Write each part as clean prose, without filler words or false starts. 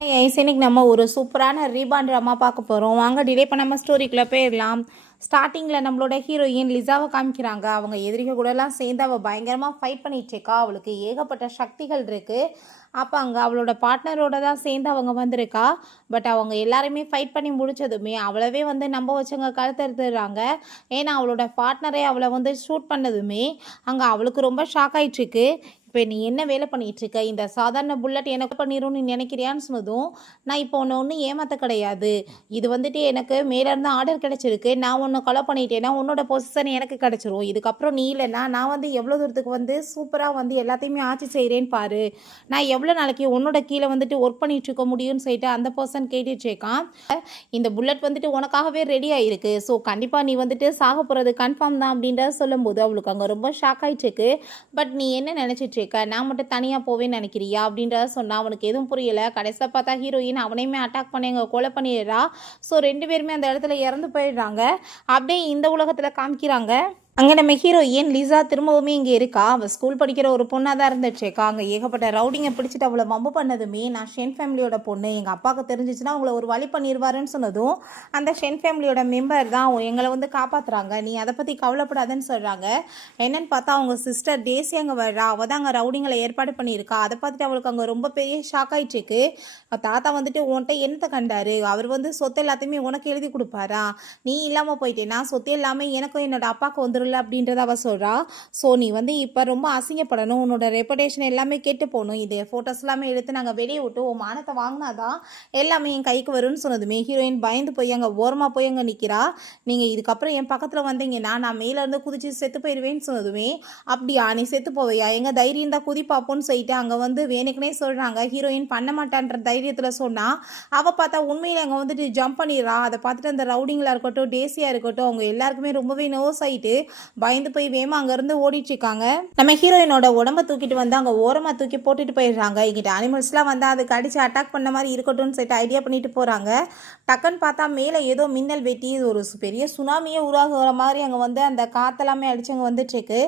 இன்னைக்கு நம்ம ஒரு சூப்பரான ரீபான் ட்ராமா பார்க்க போகிறோம். வாங்க டிலே பண்ணாமல் ஸ்டோரிக்குள்ளே போயிடலாம். ஸ்டார்டிங்கில் நம்மளோட ஹீரோயின் லிசாவை காமிக்கிறாங்க. அவங்க எதிரிகள் கூடலாம் சேர்ந்து அவள் பயங்கரமாக ஃபைட் பண்ணிகிட்ருக்கா. அவளுக்கு ஏகப்பட்ட சக்திகள் இருக்குது. அப்போ அங்கே அவளோட பார்ட்னரோட தான் சேர்ந்து அவங்க வந்திருக்கா. பட் அவங்க எல்லாருமே ஃபைட் பண்ணி முடித்ததுமே அவளவே நம்ப வச்சவங்க கழுத்தறுத்துடுறாங்க. ஏன்னா அவளோட பார்ட்னரே அவளை ஷூட் பண்ணதுமே அங்கே அவளுக்கு ரொம்ப ஷாக் ஆகிட்டுருக்கு. இப்போ நீ என்ன வேலை பண்ணிகிட்ருக்க? இந்த சாதாரண புல்லட் எனக்கு பண்ணிடும்னு நீ நினைக்கிறியான்னு சொன்னதும், நான் இப்போ ஒன்று ஏமாற்ற கிடையாது. இது எனக்கு மேலேருந்து ஆர்டர் கிடச்சிருக்கு. நான் ஒன்று கொலை பண்ணிட்டேன்னா உன்னோட பொசிஷன் எனக்கு கிடச்சிரும். இதுக்கப்புறம் நீ இல்லைன்னா நான் எவ்வளோ தூரத்துக்கு சூப்பராக எல்லாத்தையுமே ஆட்சி செய்கிறேன்னு பாரு. நான் எவ்வளோ நாளைக்கு உன்னோட கீழே ஒர்க் பண்ணிட்டு இருக்க முடியும்னு சொல்லிட்டு அந்த பர்சன் கேட்டுட்ருக்கான். இந்த புல்லட் உனக்காகவே ரெடி ஆகிருக்கு. ஸோ கண்டிப்பாக நீ சாக போகிறது கன்ஃபார்ம் தான் அப்படின்றத சொல்லும்போது அவளுக்கு அங்கே ரொம்ப ஷாக் ஆகிட்டுருக்கு. பட் நீ என்ன நினச்சிட்டு நான் மட்டும் தனியாக போவேன்னு நினைக்கிறியா அப்படின்றத சொன்னால் அவனுக்கு எதுவும் புரியலை. கடைசியாக பார்த்தா ஹீரோயின் அவனையுமே அட்டாக் பண்ணி அங்கே கொலை பண்ணிடுறா. ஸோ 2 பேருமே அந்த இடத்துல இறந்து போயிடுறாங்க. அப்படியே இந்த உலகத்தில் காமிக்கிறாங்க. அங்கே நம்ம ஹீரோயின் லிசா திரும்பவுமே இங்கே இருக்கா. அவள் ஸ்கூல் படிக்கிற ஒரு பொண்ணாக தான் இருந்துச்சுக்கா. அங்கே ஏகப்பட்ட ரவுடிங்கை பிடிச்சிட்டு அவளை மம்பு பண்ணதுமே, நான் ஷென் ஃபேமிலியோட பொண்ணு, எங்கள் அப்பாவுக்கு தெரிஞ்சிச்சுன்னா அவங்கள ஒரு வழி பண்ணிடுவாருன்னு சொன்னதும், அந்த ஷென் ஃபேமிலியோட மெம்பர் தான் எங்களை காப்பாற்றுறாங்க, நீ அதை பற்றி கவலைப்படாதுன்னு சொல்கிறாங்க. என்னன்னு பார்த்தா அவங்க சிஸ்டர் டேசி அங்கே வர்றா. அவள் தான் அங்கே ரவுடிங்களை ஏற்பாடு பண்ணியிருக்கா. அதை பார்த்துட்டு அவளுக்கு அங்கே ரொம்ப பெரிய ஷாக் ஆகிட்டுருக்கு. தாத்தா உன்கிட்ட என்னத்தை கண்டாரு? அவர் சொத்து எல்லாத்தையுமே உனக்கு எழுதி கொடுப்பாரா? நீ இல்லாமல் போயிட்டேன்னா சொத்து எல்லாமே எனக்கும் என்னோட அப்பாவுக்கு வந்துடும் அப்படின்றத அவ சொல்கிறா. ஸோ நீ இப்போ ரொம்ப அசிங்கப்படணும், உன்னோட ரெப்புடேஷன் எல்லாமே கெட்டு போகணும், இது ஃபோட்டோஸ் எல்லாமே எடுத்து நாங்கள் வெளியே விட்டு உன் மானத்தை வாங்கினாதான் எல்லாமே என் கைக்கு வரும்னு சொன்னதுமே ஹீரோயின் பயந்து போய் அங்கே ஓரமாக போய் அங்கே நிற்கிறா. நீங்கள் இதுக்கப்புறம் என் பக்கத்தில் வந்தீங்கன்னா நான் மேலேருந்து குதிச்சு செத்து போயிடுவேன்னு சொன்னதுமே, அப்படியா நீ செத்து போவையா, எங்கள் தைரியம் தான் குதி பார்ப்போன்னு சொல்லிட்டு அங்கே வேணுக்குனே சொல்கிறாங்க. ஹீரோயின் பண்ண மாட்டான்ற தைரியத்தில் சொன்னால் அவள் பார்த்தா உண்மையில் அங்கே ஜம்ப் பண்ணிடுறா. அதை பார்த்துட்டு அந்த ரவுடிங்களாக இருக்கட்டும் டேசியாக இருக்கட்டும் அவங்க எல்லாருக்குமே ரொம்பவே நர்வஸ் ஆகிட்டு பயந்து போய் வேமா அங்கேருந்து ஓடிட்டுருக்காங்க. நம்ம ஹீரோயினோட உடம்ப தூக்கிட்டு அங்கே ஓரமாக தூக்கி போட்டுட்டு போயிடுறாங்க. இங்கிட்ட அனிமல்ஸ்லாம் அதுக்கு அடித்து அட்டாக் பண்ண மாதிரி இருக்கட்டும்னு சொல்லிட்டு ஐடியா பண்ணிட்டு போகிறாங்க. டக்குன்னு பார்த்தா மேலே ஏதோ மின்னல் வெட்டி ஒரு பெரிய சுனாமியே உருவாகிற மாதிரி அங்கே அந்த காற்றெல்லாமே அடிச்சு அங்கே வந்துட்டுருக்கு.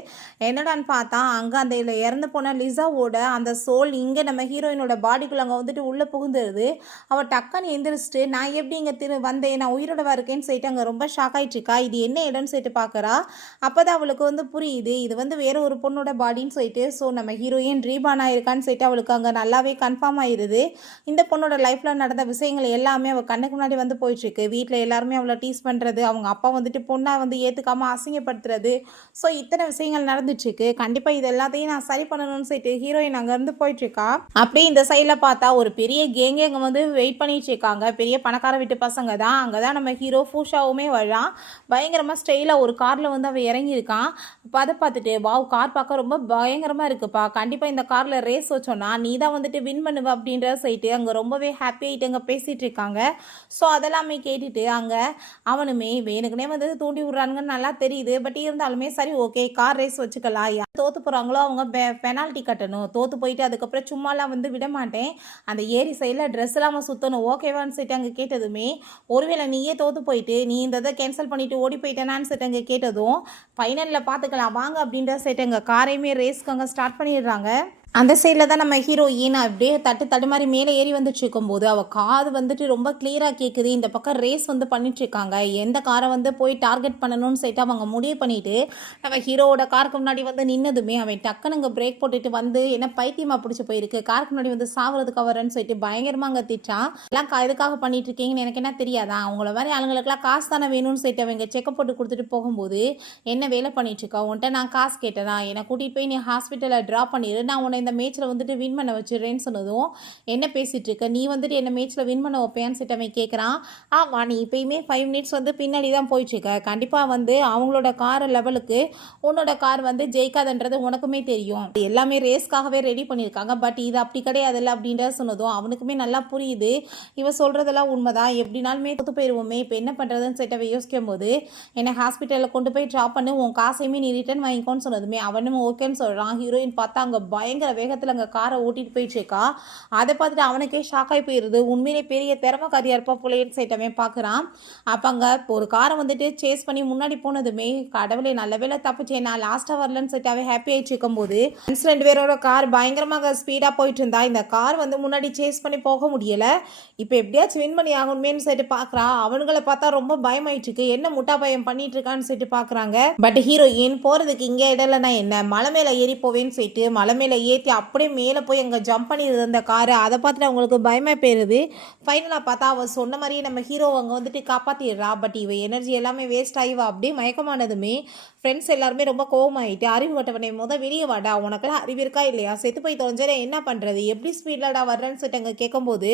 என்னடான்னு பார்த்தா அங்கே அந்த இதில் இறந்து போன லிசாவோட அந்த சோல் இங்கே நம்ம ஹீரோயினோட பாடிக்குள்ளே அங்கே உள்ளே புகுந்துருது. அவள் டக்குன்னு எந்திரிச்சிட்டு நான் எப்படி இங்கே வந்தேன், நான் உயிரோட இருக்கேன்னு சொல்லிட்டு அங்கே ரொம்ப ஷாக் ஆகிட்டுருக்கா. இது என்ன இடம்னு சொல்லிட்டு பார்க்குறா. அப்போ தான் அவளுக்கு புரியுது இது வேற ஒரு பொண்ணோட பாடின்னு சொல்லிட்டு. ஸோ நம்ம ஹீரோயின் ரீபான் ஆயிருக்கான்னு சொல்லிட்டு அவளுக்கு அங்கே நல்லாவே கன்ஃபார்ம் ஆயிடுது. இந்த பொண்ணோட லைஃப்பில் நடந்த விஷயங்கள் எல்லாமே அவள் கண்ணுக்கு முன்னாடி போயிட்டுருக்கு. வீட்டில் எல்லாருமே அவளை டீஸ் பண்ணுறது, அவங்க அப்பா பொண்ணை ஏற்றுக்காமல் அசிங்கப்படுத்துறது, ஸோ இத்தனை விஷயங்கள் நடந்துட்டுருக்கு. கண்டிப்பாக இது எல்லாத்தையும் நான் சரி பண்ணணும்னு சொல்லிட்டு ஹீரோயின் அங்கேருந்து போயிட்டுருக்கா. அப்படியே இந்த சைடில் பார்த்தா ஒரு பெரிய கேங்கே அங்கே வெயிட் பண்ணிட்டு இருக்காங்க. பெரிய பணக்கார வீட்டு பசங்க தான். அங்கே தான் நம்ம ஹீரோ ஃபூஷாவுமே வரான். பயங்கரமாக ஸ்டைலாக ஒரு காரில் அவள் இறங்கியிருக்கான். இப்போ அதை பார்த்துட்டு வாவ் கார் பார்க்க ரொம்ப பயங்கரமாக இருக்குப்பா, கண்டிப்பாக இந்த காரில் ரேஸ் வச்சோன்னா நீ தான் வின் பண்ணுவ அப்படின்ற சொல்லிட்டு அங்கே ரொம்பவே ஹாப்பி ஆகிட்டு அங்கே பேசிகிட்டு இருக்காங்க. ஸோ அதெல்லாமே கேட்டுட்டு அங்கே அவனுமே வேணுக்குனே தூண்டி விட்றானுங்கன்னு நல்லா தெரியுது. பட் இருந்தாலுமே சரி ஓகே கார் ரேஸ் வச்சுக்கலாம், யார் தோற்று போகிறாங்களோ அவங்க பெனால்ட்டி கட்டணும், தோற்று போயிட்டு அதுக்கப்புறம் சும்மாலாம் விட மாட்டேன், அந்த ஏரி சைடில் ட்ரெஸ் இல்லாமல் சுற்றணும் ஓகேவான்னு சொல்லிட்டு அங்கே கேட்டதுமே, ஒருவேளை நீயே தோற்று போயிட்டு நீ இந்த இதை கேன்சல் பண்ணிவிட்டு ஓடி போயிட்டேனான்னு சொல்லிட்டு அங்கே கேட்டதும் ஃபைனலில் பார்த்துக்கலாம் வாங்க அப்படின்ற சைட்டு எங்கள் காரையுமே ரேஸ்க்கு அங்கே ஸ்டார்ட் பண்ணிடுறாங்க. அந்த சைடில் தான் நம்ம ஹீரோயின் அப்படியே தட்டு மாதிரி மேலே ஏறி இருக்கும்போது அவள் காது ரொம்ப கிளியராக கேட்குது. இந்த பக்கம் ரேஸ் பண்ணிட்டுருக்காங்க. எந்த காரை போய் டார்கெட் பண்ணணும்னு சொல்லிட்டு அவங்க முடிவு பண்ணிவிட்டு நம்ம ஹீரோவோட காருக்கு முன்னாடி நின்னதுமே அவன் டக்குன்னு அங்கே பிரேக் போட்டுட்டு என்ன பைத்தியமாக பிடிச்சி போயிருக்கு, காருக்கு முன்னாடி சாவறதுக்கு வரேன்னு சொல்லிட்டு பயங்கரமாக அங்கே திட்டான். எல்லாம் எதுக்காக பண்ணிட்டு இருக்கீங்கன்னு எனக்கு என்ன தெரியாதா, அவங்கள மாதிரி ஆளுங்களுக்குலாம் காசு தானே வேணும்னு சொல்லிட்டு அவங்க செக்கப் போட்டு கொடுத்துட்டு போகும்போது என்ன வேலை பண்ணிட்டுருக்கா, உன்ட்ட நான் காசு கேட்டேனா, என்னை கூட்டிகிட்டு போய் நீ ஹாஸ்பிட்டலில் ட்ராப் பண்ணிடு, நான் உன்னை இந்த மேட்ச்சில் வின் பண்ண வச்சுடுறேன்னு சொன்னதும் என்ன பேசிகிட்டு இருக்க, நீ என்ன மேட்ச்சில் வின் பண்ண வைப்பேன்னு சொல்லிட்டு அவன் கேட்குறான். ஆமாம் நீ இப்போயுமே 5 மினிட்ஸ் பின்னாடி தான் போயிட்டுருக்க, கண்டிப்பாக அவங்களோட கார் லெவலுக்கு உன்னோட கார் ஜெயிக்காதுன்றது உனக்குமே தெரியும், எல்லாமே ரேஸ்க்காகவே ரெடி பண்ணியிருக்காங்க, பட் இது அப்படி கிடையாதுல்ல அப்படின்றத சொன்னதும் அவனுக்குமே நல்லா புரியுது இவ சொல்கிறதெல்லாம் உண்மைதான், எப்படினாலுமே தோற்று போயிடுவோமே இப்போ என்ன பண்ணுறதுன்னு சொல்லிட்டு யோசிக்கும் போது என்னை ஹாஸ்பிட்டலில் கொண்டு போய் ட்ராப் பண்ணி உன் காசையுமே நீ ரிட்டர்ன் வாங்கிக்கோன்னு சொன்னதுமே அவனும் ஓகேன்னு சொல்கிறான். ஹீரோயின் பார்த்தா அங்கே பயங்கர அப்படிங்கிற வேகத்தில் அங்கே காரை ஓட்டிட்டு போயிட்டுருக்கா. அதை பார்த்துட்டு அவனுக்கே ஷாக் ஆகி போயிடுது. உண்மையிலே பெரிய திறமைக்காரியா இருப்பா போலேன்னு சொல்லிட்டு பார்க்குறான். அப்போ அங்கே ஒரு காரை வந்துட்டு சேஸ் பண்ணி முன்னாடி போனதுமே கடவுளே நல்ல வேளை தப்பிச்சேன், நான் லாஸ்ட்டாக வரலன்னு சொல்லிட்டு அவன் ஹாப்பி ஆகிட்டு இருக்கும்போது ஃப்ரெண்ட்ஸ் 2 பேரோட கார் பயங்கரமாக ஸ்பீடாக போயிட்டு இருந்தா. இந்த கார் வந்து முன்னாடி சேஸ் பண்ணி போக முடியலை. இப்போ எப்படியாச்சும் வின் பண்ணி ஆகணுமேனு சொல்லிட்டு பார்க்குறா. அவனுங்களை பார்த்தா ரொம்ப பயமாயிட்டு இருக்கு. என்ன முட்டா பயம் பண்ணிட்டு இருக்கான்னு சொல்லிட்டு பார்க்குறாங்க. பட் ஹீரோயின் போகிறதுக்கு இங்கே இடம்லனா என்ன, மலை மேலே ஏறி போவேன்னு சொல்லிட்டு மலை மேலே ஏற்றி அப்படியே மேலே போய் அங்கே ஜம்ப் பண்ணிடுது அந்த காரு. அதை பார்த்துட்டு அவங்களுக்கு பயமாக போயிடுது. ஃபைனலாக பார்த்தா அவள் சொன்ன மாதிரியே நம்ம ஹீரோ அங்கே வந்துட்டு காப்பாற்றிடுறா. பட் இவ எனர்ஜி எல்லாமே வேஸ்ட் ஆகி அப்படியே மயக்கமானதுமே ஃப்ரெண்ட்ஸ் எல்லாருமே ரொம்ப கோவமாயிட்டு, அறிவு கட்டவனை வெளியே வாடா, உனக்கெல்லாம் அறிவு இருக்கா இல்லையா, செத்து போய் தொலைஞ்சா என்ன பண்ணுறது, எப்படி ஸ்பீட்லடா வர்றேன்னு சொல்லிட்டு அங்கே கேட்கும்போது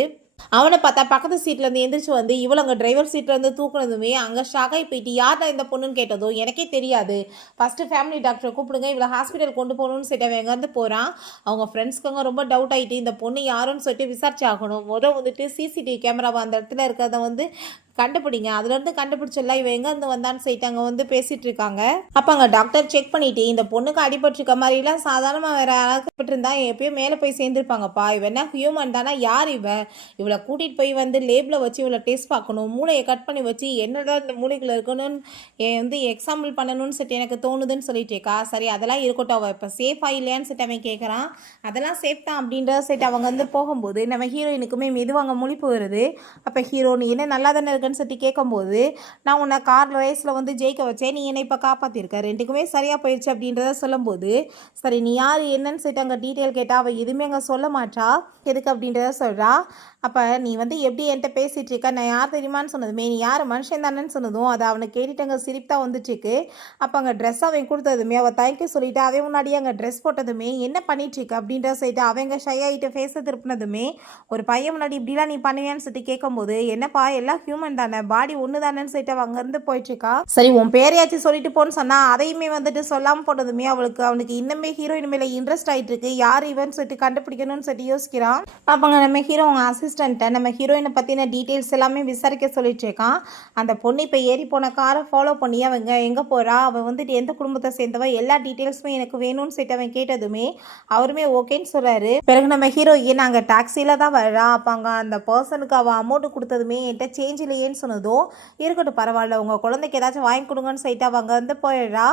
அவனை பார்த்தா பக்கத்து சீட்லேருந்து எந்திரிச்சு வந்து இவ்வளோ அங்கே டிரைவர் சீட்லேருந்து தூக்குனதுமே அங்கே ஷாக்காகி போயிட்டு யார்டா இந்த பொண்ணுன்னு கேட்டதும் எனக்கே தெரியாது, ஃபஸ்ட்டு ஃபேமிலி டாக்டரை கூப்பிடுங்க, இவ்வளோ ஹாஸ்பிட்டல் கொண்டு போகணும்னு சொல்லிட்டு எங்கேருந்து போகிறான். அவங்க ஃப்ரெண்ட்ஸ்க்கு ரொம்ப டவுட் ஆகிட்டு இந்த பொண்ணு யாருன்னு சொல்லிட்டு விசாரிச்சு ஆகணும். வந்துட்டு சிசிடிவி கேமராவை அந்த இடத்துல இருக்கிறத வந்து கண்டுபிடிங்க, அதுலேருந்து கண்டுபிடிச்சிடலாம் இவன் எங்கேருந்து வந்தான்னு சொல்லிட்டு அங்கே பேசிகிட்டு இருக்காங்க. அப்போ அங்கே டாக்டர் செக் பண்ணிவிட்டு இந்த பொண்ணுக்கு அடிபட்டிருக்க மாதிரிலாம் சாதாரணமாக வேறு யாராவது இருந்தா எப்பயும் மேலே போய் சேர்ந்துருப்பாங்கப்பா, இவன் என்ன ஹியூமன் தானே, யார் இவளை கூட்டிகிட்டு போய் லேபில் வச்சு இவளை டெஸ்ட் பார்க்கணும், மூளையை கட் பண்ணி வச்சு என்னடா இந்த மூளைக்குள்ள இருக்கணும்னு எக்ஸாம்பிள் பண்ணணும்னு சொல்லிட்டு எனக்கு தோணுதுன்னு சொல்லிட்டு இருக்கா. சரி அதெல்லாம் இருக்கட்டும், அவள் இப்போ சேஃபாக இல்லையான்னு சொல்லிட்டு அவன் கேட்குறான். அதெல்லாம் சேஃப் தான் அப்படின்ற சொல்லிட்டு அவங்க போகும்போது நம்ம ஹீரோயினுக்குமே மெதுவாங்க முழிப்பு வருது. அப்போ ஹீரோனு என்ன நல்லா தானே சொல்லி கேட்கும்போது நான் உன்னை கார் ரேஸில் ஜெயிக்க வச்சேன், நீ என்னை இப்போ காப்பாற்றிருக்க, ரெண்டுக்குமே சரியாக போயிடுச்சு அப்படின்றத சொல்லும்போது சரி நீ யார் என்னன்னு சொல்லிட்டு அங்கே டீட்டெயில் கேட்டால் அவள் எதுவுமே அங்கே சொல்ல மாட்டா. எதுக்கு அப்படின்றத சொல்கிறா. அப்போ நீ எப்படி என்கிட்ட பேசிகிட்டு இருக்க, நான் யார் தெரியுமான்னு சொன்னதுமே நீ யார் மனுஷன் தானேன்னு சொன்னதும் அதை அவனை கேட்டுட்டு அங்கே சிரிப்பா வந்துட்டுருக்கு. அப்போ அங்கே ட்ரெஸ் அவன் கொடுத்ததுமே அவள் தேங்க்யூ சொல்லிவிட்டு அவன் முன்னாடியே அங்கே ட்ரெஸ் போட்டதுமே என்ன பண்ணிட்டுருக்கு அப்படின்றத சொல்லிட்டு அவங்க ஷை ஆகிட்டு ஃபேஸை திருப்பினதுமே ஒரு பையன் முன்னாடி இப்படிலாம் நீ பண்ணுவேன்னு சொல்லிட்டு கேட்கும்போது என்னப்பா எல்லாம் ஹியூமன் தானே, பாடி ஒன்று தானேன்னு சொல்லிட்டு அங்கேருந்து போயிட்டுருக்கா. சரி உன் பேரையாச்சும் சொல்லிட்டு போன்னு சொன்னால் அதையுமே சொல்லாமல் போனதுமே அவனுக்கு இன்னுமே ஹீரோயின் மேலே இன்ட்ரெஸ்ட் ஆகிட்டு இருக்கு. யார் இவன் சொல்லிட்டு கண்டுபிடிக்கணும்னு சொல்லிட்டு யோசிக்கிறான். அப்போங்க நம்ம ஹீரோ அவங்க அசிஸ்டண்ட்டை நம்ம ஹீரோயினை பற்றின டீட்டெயில்ஸ் எல்லாமே விசாரிக்க சொல்லிட்டு இருக்கான். அந்த பொண்ணு இப்போ ஏறி போன காரை ஃபாலோ பண்ணி அவங்க எங்கே போகிறா, அவன் எந்த குடும்பத்தை சேர்ந்தவ, எல்லா டீட்டெயில்ஸுமே எனக்கு வேணும்னு சொல்லிட்டு அவன் கேட்டதுமே அவருமே ஓகேன்னு சொல்கிறாரு. பிறகு நம்ம ஹீரோயின் நாங்கள் டாக்ஸியில் தான் வரா. அப்போ அங்கே அந்த பர்சனுக்கு அவள் அமௌண்ட் கொடுத்ததுமே என்கிட்ட சேஞ்ச் இல்லையேன்னு சொன்னதும் இருக்கட்டும் பரவாயில்ல, உங்கள் குழந்தைக்கு ஏதாச்சும் வாங்கி கொடுங்கன்னு சொல்லிட்டு அவங்க போயிடுறா.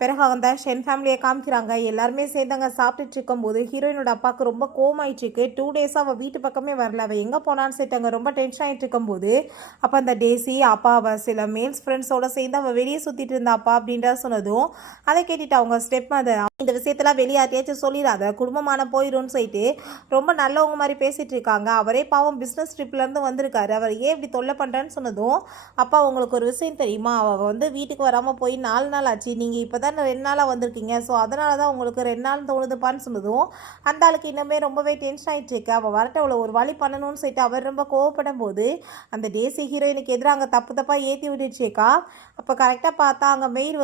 பிறகு அந்த ஷென் ஃபேமிலியை காமிக்கிறாங்க. எல்லாருமே சேர்ந்து அங்கே சாப்பிட்டுட்டு இருக்கும்போது ஹீரோயினோட அப்பாவுக்கு ரொம்ப கோமாயிட்டுருக்கு. 2 டேஸாக அவள் வீட்டு பக்கமே வரல, அவள் எங்கே போனான்னு சொல்லிட்டு அங்கே ரொம்ப டென்ஷன் ஆகிட்டு இருக்கும்போது அப்போ அந்த டேசி அப்பா அவள் சில மேல்ஸ் ஃப்ரெண்ட்ஸோட சேர்ந்து அவள் வெளியே சுற்றிட்டு இருந்தாப்பா அப்படின்றத சொன்னதும் அதை கேட்டுட்டு அவங்க ஸ்டெப் மதர் இந்த விஷயத்தெல்லாம் வெளியாட்டியாச்சும் சொல்லிடாத, குடும்பமான போயிடும்னு சொல்லிட்டு ரொம்ப நல்லவங்க மாதிரி பேசிகிட்டு இருக்காங்க. அவரே பாவம் பிஸ்னஸ் ட்ரிப்லேருந்து வந்திருக்காரு, அவர் ஏன் இப்படி தொல்லை பண்ணுறேன்னு சொன்னதும் அப்பா உங்களுக்கு ஒரு விஷயம் தெரியுமா, அவள் வீட்டுக்கு வராமல் போய் 4 நாள் ஆச்சு, நீங்கள் இப்போ தான் 2 நாளாக வந்திருக்கீங்க, ஸோ அதனால தான் உங்களுக்கு 2 நாள் தோணுதுப்பான்னு சொன்னதும் அந்த ஆளுக்கு இன்னுமே ரொம்பவே டென்ஷன் ஆகிட்டு இருக்கு. அவள் வரட்ட அவளை ஒரு வழி பண்ணணும்னு சொல்லிட்டு அவர் ரொம்ப கோவப்படும் போது அந்த தேசி ஹீரோயினுக்கு எதிராக அங்கே தப்பாக ஏற்றி விட்டுச்சேக்கா. அப்போ கரெக்டாக பார்த்தா அங்கே மெயில்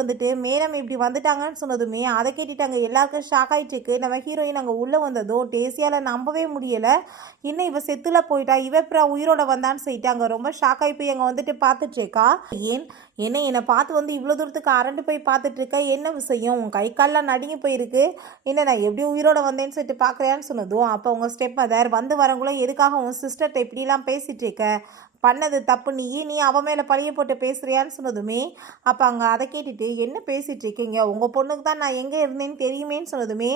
மேடம் இப்படி வந்துட்டாங்கன்னு சொன்னதுமே அதை கேட்டுட்டு அங்கே எல்லாருக்கும் ஷாக் ஆகிட்டு இருக்கு. நம்ம ஹீரோயின் அங்கே உள்ளே வந்ததும் டேசியால் நம்பவே முடியலை, இன்னும் இவ செத்துல போயிட்டா, இவப்புறம் உயிரோட வந்தான்னு சொல்லிட்டு அங்கே ரொம்ப ஷாக் ஆகி போய் அங்கே பார்த்துட்ருக்கா. என்னை பார்த்து இவ்வளோ தூரத்துக்கு அரண்டு போய் பார்த்துட்டு இருக்க, என்ன விஷயம், உன் கை காலெலாம் நடுங்கி போயிருக்கு, இல்லை நான் எப்படி உயிரோட வந்தேன்னு சொல்லிட்டு பார்க்குறேன்னு சொன்னதும் அப்போ உங்கள் ஸ்டெப் மதர் வரவங்களும் எதுக்காக உன் சிஸ்டர்கிட்ட இப்படிலாம் பேசிகிட்டு இருக்க, பண்ணது தப்பு, நீ அவன் மேலே பழிய போட்டு பேசுகிறியான்னு சொன்னதுமே அப்போ அங்கே அதை கேட்டுட்டு என்ன பேசிகிட்டு இருக்கீங்க, உங்கள் பொண்ணுக்கு தான் நான் எங்கே இருந்தேன்னு தெரியுமேன்னு சொன்னதுமே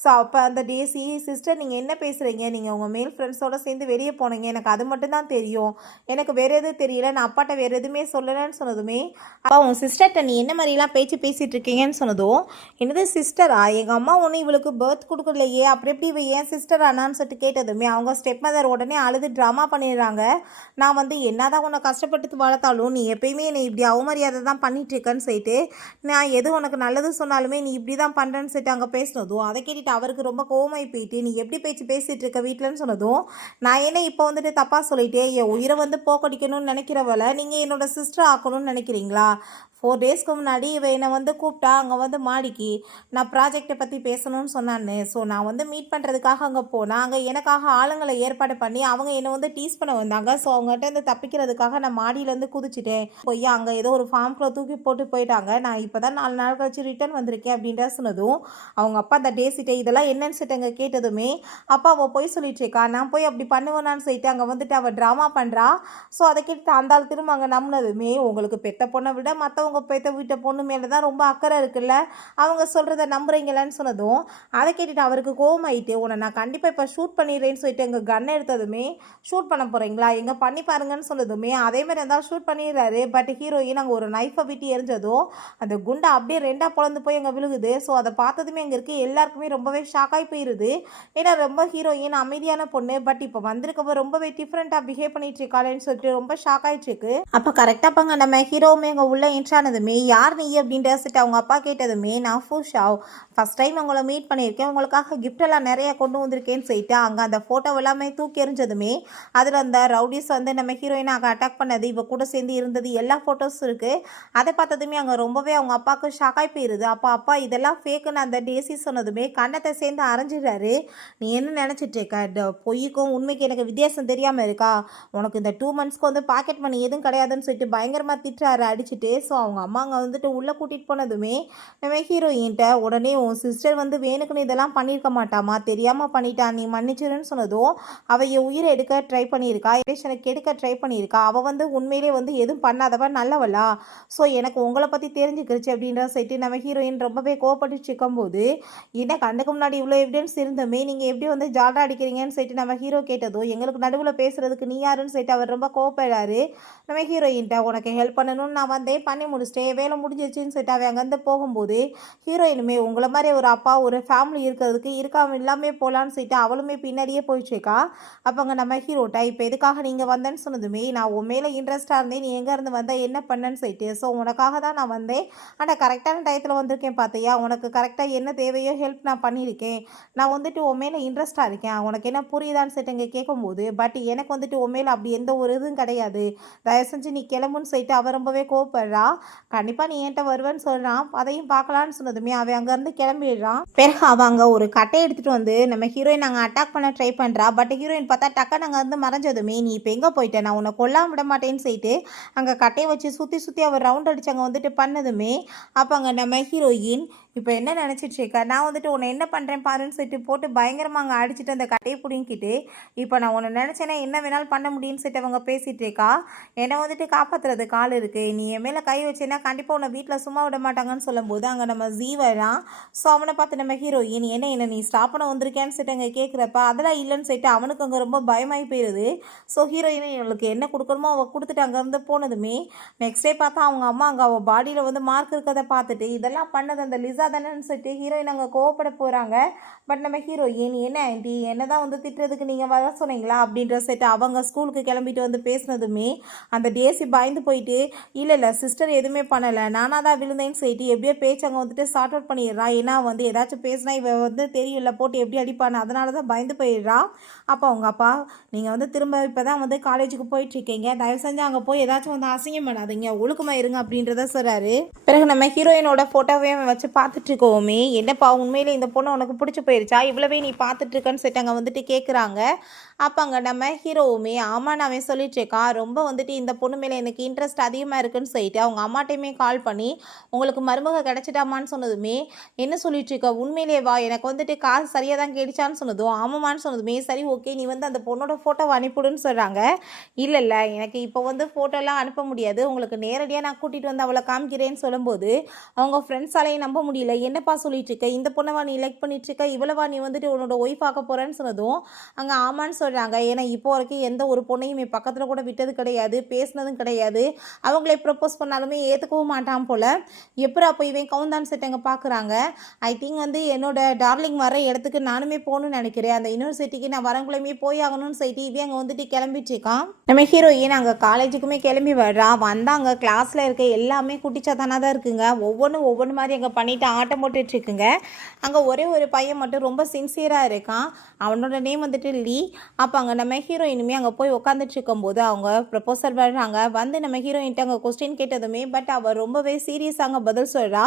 ஸோ அப்போ அந்த டேசி சிஸ்டர் நீங்கள் என்ன பேசுகிறீங்க, நீங்கள் உங்கள் மேல் ஃப்ரெண்ட்ஸோடு சேர்ந்து வெளியே போனீங்க, எனக்கு அது மட்டும்தான் தெரியும், எனக்கு வேறு எதுவும் தெரியல, நான் அப்பாட்ட வேறு எதுவுமே சொல்லலைன்னு சொன்னதுமே அப்போ உன் சிஸ்டர்கிட்ட நீ என்ன மாதிரிலாம் பேசிகிட்டு இருக்கீங்கன்னு சொன்னதும் என்னது சிஸ்டரா, எங்கள் அம்மா ஒன்று இவளுக்கு பர்த் கொடுக்கலையே, அப்படி எப்படி இவ ஏன் சிஸ்டர் ஆனான்னு சொல்லிட்டு கேட்டதுமே அவங்க ஸ்டெப் மதர் உடனே அழுது ட்ராமா பண்ணிடுறாங்க. நான் என்னதான் உன்னை கஷ்டப்பட்டு வளர்த்தாலும் நீ எப்பயுமே என்னை இப்படி அவமரியாதை தான் பண்ணிட்டு இருக்கேன்னு சொல்லிட்டு நான் எது உனக்கு நல்லது சொன்னாலுமே நீ இப்படி தான் பண்ணுறேன்னு சொல்லிட்டு அங்கே பேசினதும் அதை கேட்டுட்டு அவருக்கு ரொம்ப கோவமாகி போயிட்டு நீ எப்படி பேசிகிட்டு இருக்க வீட்டிலன்னு சொன்னதும் நான் என்ன இப்போ தப்பாக சொல்லிட்டே என் உயிரை போக்கடிக்கணும்னு நினைக்கிறவளை நீங்கள் என்னோட சிஸ்டர் ஆக்கணும்னு நினைக்கிறீங்களா, 4 டேஸ்க்கு முன்னாடி இவ என்னை கூப்பிட்டா அங்கே மாடிக்கு நான் ப்ராஜெக்டை பற்றி பேசணும்னு சொன்னான்னு, ஸோ நான் மீட் பண்ணுறதுக்காக அங்கே போனேன், அங்கே எனக்காக ஆளுங்களை ஏற்பாடு பண்ணி அவங்க என்னை டீஸ் பண்ண வந்தாங்க, ஸோ அவங்ககிட்ட கிட்டேருந்து தப்பிக்கிறதுக்காக நான் மாடியிலேருந்து குதிச்சிட்டேன். போய் அங்கே ஏதோ ஒரு ஃபார்ம்குள்ளே தூக்கி போட்டு போயிட்டாங்க. நான் இப்போ தான் 4 நாள் கழிச்சு ரிட்டர்ன் வந்திருக்கேன் அப்படின்ற சொன்னதும் அவங்க அப்பா அந்த டேசிட்டை இதெல்லாம் என்னன்னு சொல்லிட்டு அங்கே கேட்டதுமே அப்பா அவள் போய் சொல்லிட்டு இருக்கா, நான் போய் அப்படி பண்ணுவேனான்னு சொல்லிட்டு அங்கே வந்துட்டு அவள் ட்ராமா பண்ணுறா. ஸோ அதை கேட்டு அந்த ஆள் திரும்ப அங்கே நம்பினதுமே உங்களுக்கு பெத்த பொண்ணை விட மற்றவங்க பெத்த வீட்ட பொண்ணு மேலே தான் ரொம்ப அக்கறை இருக்குல்ல, அவங்க சொல்கிறத நம்புறீங்களன்னு சொன்னதும் அதை கேட்டுட்டு அவருக்கு கோவமாயிட்டு உன்னை நான் கண்டிப்பாக இப்போ ஷூட் பண்ணிடுறேன்னு சொல்லிட்டு எங்கள் கன் எடுத்ததுமே ஷூட் பண்ண போகிறீங்களா எங்கே பண்ணி பாருங்கன்னு சொன்னதுமே அதேமாதிரி இருந்தாலும் ஷூட் பண்ணிடுறாரு. பட் ஹீரோயின் அங்கே ஒரு நைஃபை விட்டு எரிஞ்சதும் அந்த குண்டை அப்படியே ரெண்டாக பொழந்து போய் அங்கே விழுகுது. ஸோ அதை பார்த்ததுமே அங்கே இருக்க எல்லாருக்குமே ரொம்பவே ஷாக்காகி போயிடுது. ஏன்னா ரொம்ப ஹீரோயின் அமைதியான பொண்ணு, பட் இப்போ வந்திருக்கப்போ ரொம்பவே டிஃப்ரெண்ட்டாக பிஹேவ் பண்ணிட்டு இருக்காளேன்னு சொல்லிட்டு ரொம்ப ஷாக் ஆகிட்டு இருக்கு. அப்போ கரெக்டாக பாங்க நம்ம ஹீரோவுமே அங்கே உள்ள என்ட்ரானதுமே யார் நீ அப்படின்ற சொல்லிட்டு அவங்க அப்பா கேட்டதுமே நான் ஃபூஷாவ் ஃபஸ்ட் டைம் உங்களை மீட் பண்ணியிருக்கேன், உங்களுக்காக கிஃப்ட் எல்லாம் நிறையா கொண்டு வந்திருக்கேன்னு சொல்லிட்டு அங்கே அந்த ஃபோட்டோ எல்லாமே தூக்கி எறிஞ்சதுமே அதில் அந்த ரவுடிஸ் வந்து நம்ம ஹீரோயினை அங்கே அட்டாக் பண்ணது இவ கூட சேர்ந்து இருந்தது எல்லா ஃபோட்டோஸும் இருக்குது. அதை பார்த்ததுமே அங்கே ரொம்பவே அவங்க அப்பாவுக்கு ஷாக்காகி போயிருது. அப்போ அப்பா இதெல்லாம் ஃபேக்குன்னு அந்த டேசி சொன்னதுமே கண்ணத்தை சேர்ந்து அரைஞ்சிடுறாரு. நீ என்ன நினச்சிட்டு இருக்க, பொய்க்கும் உண்மைக்கு எனக்கு வித்தியாசம் தெரியாமல் இருக்கா, உனக்கு இந்த 2 மந்த்ஸ்க்கு வந்து பாக்கெட் மணி எதுவும் கிடையாதுன்னு சொல்லிட்டு பயங்கரமாக திட்டுறாரு அடிச்சுட்டு. ஸோ அவங்க அம்மா அங்கே வந்துட்டு உள்ளே கூட்டிகிட்டு போனதுமே நம்ம ஹீரோயின்ட்ட உடனே உன் சிஸ்டர் வந்து வேணுக்குன்னு இதெல்லாம் பண்ணியிருக்க மாட்டாமா, தெரியாமல் பண்ணிட்டா, நீ மன்னிச்சிருன்னு சொன்னதும் அவள் என் உயிரை எடுக்க ட்ரை பண்ணியிருக்கா, ரிலேஷனுக்கு எடுக்க ட்ரை பண்ணியிருக்கா, அவள் வந்து உண்மையிலே வந்து எதுவும் பண்ணாதவ நல்லவளா, ஸோ எனக்கு உங்களை பற்றி தெரிஞ்சுக்கிருச்சு அப்படின்ற சொல்லிட்டு நம்ம ஹீரோயின் ரொம்பவே கோவப்பட்டு இருக்கும்போது என்ன கண்ணுக்கு முன்னாடி இவ்வளோ எவிடன்ஸ் இருந்துமே நீங்கள் எப்படி வந்து ஜால்ரா அடிக்கிறீங்கன்னு சொல்லிட்டு நம்ம ஹீரோ கேட்டதோ எங்களுக்கு நடுவில் பேசுகிறதுக்கு நீ யாருன்னு சொல்லிட்டு அவர் ரொம்ப கோவப்படுறாரு. நம்ம ஹீரோயின்ட்ட உனக்கு ஹெல்ப் பண்ணணும்னு நான் வந்தேன், பண்ணி முடிச்சிட்டேன், வேலை முடிஞ்சிச்சுன்னு சொல்லிட்டு அவன் அங்கேருந்து போகும்போது ஹீரோயினுமே உங்களை மாதிரி ஒரு அப்பா ஒரு ஃபேமிலி இருக்கிறதுக்கு இருக்காம இல்லாமல் போகலான்னு சொல்லிட்டு அவளுமே பின்னாடியே போயிட்டுருக்கா. அப்போ அங்கே நம்ம ஹீரோட்டா இப்போ எதுக்காக நீங்கள் வந்தேன்னு சொன்னதுமே நான் உன் மேலே இன்ட்ரெஸ்ட்டாக இருந்தேன், நீ எங்கேருந்து வந்தால் என்ன பண்ணேன்னு சொல்லிட்டு, ஸோ உனக்காக தான் நான் வந்தேன், ஆனால் கரெக்டான டயத்தில் வந்திருக்கேன் பார்த்தியா, உனக்கு கரெக்டாக என்ன தேவையோ ஹெல்ப் நான் பண்ணியிருக்கேன், நான் வந்துட்டு உன் மேலே இன்ட்ரெஸ்ட்டாக இருக்கேன், உனக்கு என்ன புரியுதான்னு சொல்லிட்டு இங்கே கேட்கும்போது பட் எனக்கு வந்துட்டு உன் மேலே அப்படி எந்த ஒரு இதுவும் கிடையாது, தயவு செஞ்சு நீ கிளம்புன்னு சொல்லிட்டு அவள் ரொம்பவே கோவப்படுறா. கண்டிப்பாக நீ என்கிட்ட வருவேன்னு சொல்கிறான், அதையும் பார்க்கலான்னு சொன்னதுமே அவன் அங்கேருந்து கிளம்பிடுறான். பிறகு அவள் அங்கே ஒரு கட்டை எடுத்துகிட்டு வந்து நம்ம ஹீரோயின் அங்கே அட்டாக் பண்ண ட்ரை பண்ணுறா. பட் ஹீரோயின் பார்த்தா டக்குன்னு அங்கே வந்து மறைஞ்சதுமே நீ இப்போ எங்கே போயிட்ட, நான் உன்னை கொல்லாம விட மாட்டேன்னு சொல்லிட்டு அங்கே கட்டையை வச்சு சுற்றி சுற்றி அவர் ரவுண்ட் அடிச்சு அங்கே வந்துட்டு பண்ணதுமே அப்போ அங்கே நம்ம ஹீரோயின் இப்போ என்ன நினச்சிட்டு இருக்கா, நான் வந்துட்டு உன்னை என்ன பண்ணுறேன் பாருன்னு சொல்லிட்டு போட்டு பயங்கரமாக அங்கே அடிச்சுட்டு அந்த கட்டையை பிடிங்கிட்டு இப்போ நான் உன்னை நினச்சேன்னா என்ன வேணாலும் பண்ண முடியும்னு சொல்லிட்டு அவங்க பேசிகிட்டு இருக்கா. என்னை வந்துட்டு காப்பாற்றுறதுக்கு ஆள் இருக்குது, நீ என் மேலே கை வச்சேன்னா கண்டிப்பாக உன்னை வீட்டில் சும்மா விட மாட்டாங்கன்னு சொல்லும்போது அங்கே நம்ம ஜீவரான். ஸோ அவனை பார்த்து நம்ம ஹீரோயின் என்ன நீ ஸ்டாப் பண்ண வந்திருக்கேன்னு சொல்லிட்டு அங்கே கேட்குறப்ப அதெல்லாம் இல்லைன்னு சொல்லிட்டு அவனுக்கு அங்கே ரொம்ப பயமாகி போயிடுது. ஸோ ஹீரோயினை இவளுக்கு என்ன கொடுக்கணுமோ அவள் கொடுத்துட்டு அங்கேருந்து போனதுமே நெக்ஸ்ட் டே பார்த்தா அவங்க அம்மா அங்கே அவள் பாடியில் வந்து மார்க் இருக்கிறத பார்த்துட்டு இதெல்லாம் பண்ணது அந்த லிசா தானேன்னு சொல்லிட்டு ஹீரோயின் அங்கே கோவப்பட போகிறாங்க. பட் நம்ம ஹீரோயின் என்ன ஆண்டி என்ன தான் வந்து திட்டுறதுக்கு நீங்கள் வர சொன்னீங்களா அப்படின்ற சொல்லிட்டு அவங்க ஸ்கூலுக்கு கிளம்பிட்டு வந்து பேசினதுமே அந்த டேசி பயந்து போயிட்டு இல்லை சிஸ்டர் எதுவுமே பண்ணலை, நானாக தான் விழுந்தேன்னு சொல்லிட்டு எப்படியோ பேச்சு அங்கே வந்துட்டு சார்ட் அவுட் பண்ணிடுறான். ஏன்னா வந்து ஏதாச்சும் பேசினா இவ வந்து தெரியல போட்டு எப்படி அடிப்பான்னு அதனால தான் பயந்து போயிடுறான். அப்போ அவங்க அப்பா நீங்கள் வந்து திரும்ப இப்போ தான் வந்து காலேஜுக்கு போயிட்டுருக்கீங்க, தயவு செஞ்சு அங்கே போய் ஏதாச்சும் வந்து அசிங்கம் பண்ணாதீங்க, ஒழுக்கமாக இருங்க அப்படின்றத சொல்கிறாரு. பிறகு நம்ம ஹீரோயினோட ஃபோட்டோவே வச்சு பார்த்துட்டு இருக்கோமே என்னப்பா உண்மையிலே இந்த பொண்ணு உனக்கு பிடிச்சி போயிருச்சா, இவ்வளவே நீ பார்த்துட்ருக்கன்னு சொல்லிட்டு அங்கே வந்துட்டு கேட்குறாங்க. அப்போ அங்கே நம்ம ஹீரோவுமே ஆமான்னு அவன் சொல்லிட்டு இருக்கான். ரொம்ப வந்துட்டு இந்த பொண்ணு மேலே எனக்கு இன்ட்ரெஸ்ட் அதிகமாக இருக்குன்னு சொல்லிட்டு அவங்க அம்மாட்டையுமே கால் பண்ணி உங்களுக்கு மருமக கிடச்சிட்டாமான்னு சொன்னதுமே என்ன சொல்லிட்டு இருக்க, உண்மையிலே வா எனக்கு வந்துட்டு காசு சரியாக தான் கேடிச்சான்னு சொன்னதும் ஆமாம்மான்னு சொன்னதுமே சரி ஓகே நீ வந்து அந்த பொண்ணோட ஃபோட்டோவை அனுப்பிவிடுன்னு சொல்கிறாங்க. இல்லை எனக்கு இப்போ வந்து ஃபோட்டோலாம் அனுப்ப முடியாது, உங்களுக்கு நேரடியாக நான் கூட்டிகிட்டு வந்து அவளை காமிக்கிறேன்னு சொல்லும்போது அவங்க ஃப்ரெண்ட்ஸாலையும் நம்ப முடியல. என்னப்பா சொல்லிட்டு இருக்க, இந்த பொண்ணவா நீ லைக் பண்ணிட்டு இருக்க, இவ்வளவா நீ வந்துட்டு உன்னோட ஒய்ஃப் ஆக்க போகிறேன்னு சொன்னதும் அங்கே ஆமான்னு சொல்கிறாங்க. ஏன்னா இப்போ வரைக்கும் எந்த ஒரு பொண்ணையும் என் பக்கத்தில் கூட விட்டது கிடையாது, பேசினதும் கிடையாது, அவங்களே ப்ரப்போஸ் பண்ணாலுமே ஏற்றுக்கவும் மாட்டான் போல், எப்படி அப்போ இவன் கவுந்தான்னு சொல்லிட்டு அங்கே பார்க்குறாங்க. ஐ திங்க் வந்து என்னோட டார்லிங் வர இடத்துக்கு நானுமே போகணும்னு நினைக்கிறேன், அந்த யூனிவர்சிட்டிக்கு நான் வரங்குள்ளேயுமே போய் ஆகணும்னு சொல்லிட்டு இவன் அங்கே வந்துட்டு கிளம்பிட்டு இருக்கான். நம்ம ஹீரோயின் அங்கே காலேஜுக்குமே கிளம்பி வர்றான். வந்தாங்க கிளாஸில் இருக்க எல்லாமே குட்டிச்சாத்தானாக தான் இருக்குங்க, ஒவ்வொன்று மாதிரி அங்கே பண்ணிவிட்டு ஆட்டம் போட்டுட்ருக்குங்க. அங்கே ஒரே ஒரு பையன் மட்டும் ரொம்ப சின்சியராக இருக்கான், அவனோட நேம் வந்துட்டு லீ. அப்போ அங்கே நம்ம ஹீரோயினுமே அங்கே போய் உட்காந்துட்டு இருக்கும்போது அவங்க ப்ரப்போசல் வர்றாங்க. வந்து நம்ம ஹீரோயின்ட்ட அங்கே கொஸ்டின் கேட்டதுமே பட் அவள் ரொம்பவே சீரியஸாக பதில் சொல்கிறா.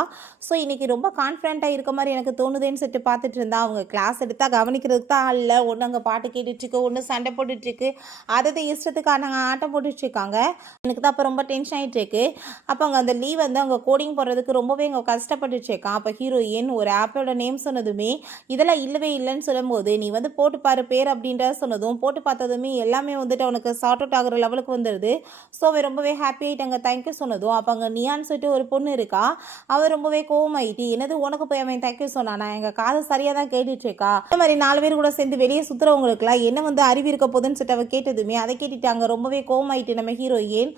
ஸோ இன்றைக்கி ரொம்ப கான்ஃபிடென்ட்டாக இருக்க மாதிரி எனக்கு தோணுதுன்னு சொல்லிட்டு பார்த்துட்டு இருந்தா. அவங்க கிளாஸ் எடுத்தால் கவனிக்கிறதுக்கு தான் இல்லை, ஒன்று அங்கே பாட்டு கேட்டுட்ருக்கு, ஒன்று சண்டை போட்டுட்ருக்கு, அதை இஷ்டத்துக்கு நாங்கள் ஆட்டம் போட்டுட்ருக்காங்க. எனக்கு தான் அப்போ ரொம்ப டென்ஷன் ஆகிட்டு இருக்கு. அப்போ அங்கே அந்த லீவ் வந்து அவங்க கோடிங் போடுறதுக்கு ரொம்பவே அங்கே கஷ்டப்பட்டுட்ருக்கான். அப்போ ஹீரோயின் ஒரு ஆப்போட நேம் சொன்னதுமே இதெல்லாம் இல்லவே இல்லைன்னு சொல்லும்போது நீ வந்து போட்டு பாரு பேர் அப்படின்ற சொன்னதும் போட்டு பார்த்ததுமே எல்லாமே வந்துட்டு அவனுக்கு சார்ட் அவுட் ஆகிற லெவலுக்கு வந்துடுது. ஸோ அவன் ரொம்பவே ஹாப்பி ஆகிட்டாங்க தேங்க்யூ சொன்னதும். அப்போ அங்கே நியான்னு சொல்லிட்டு ஒரு பொண்ணு இருக்கா, அவன் ரொம்பவே கோவமாயிட்டு என்னது உனக்கு போய் அவன் தேங்க்யூ சொன்னானா, எங்கள் காதை சரியாக தான் கேட்டுட்ருக்கா, இந்த மாதிரி 4 பேர் கூட சேர்ந்து வெளியே சுற்றுறவங்களுக்குலாம் என்ன வந்து அறிவு இருக்க போதுன்னு சொல்லிட்டு அவள் கேட்டதுமே அதை கேட்டுட்டாங்க ரொம்பவே கோவமாயிட்டு நம்ம ஹீரோயின்.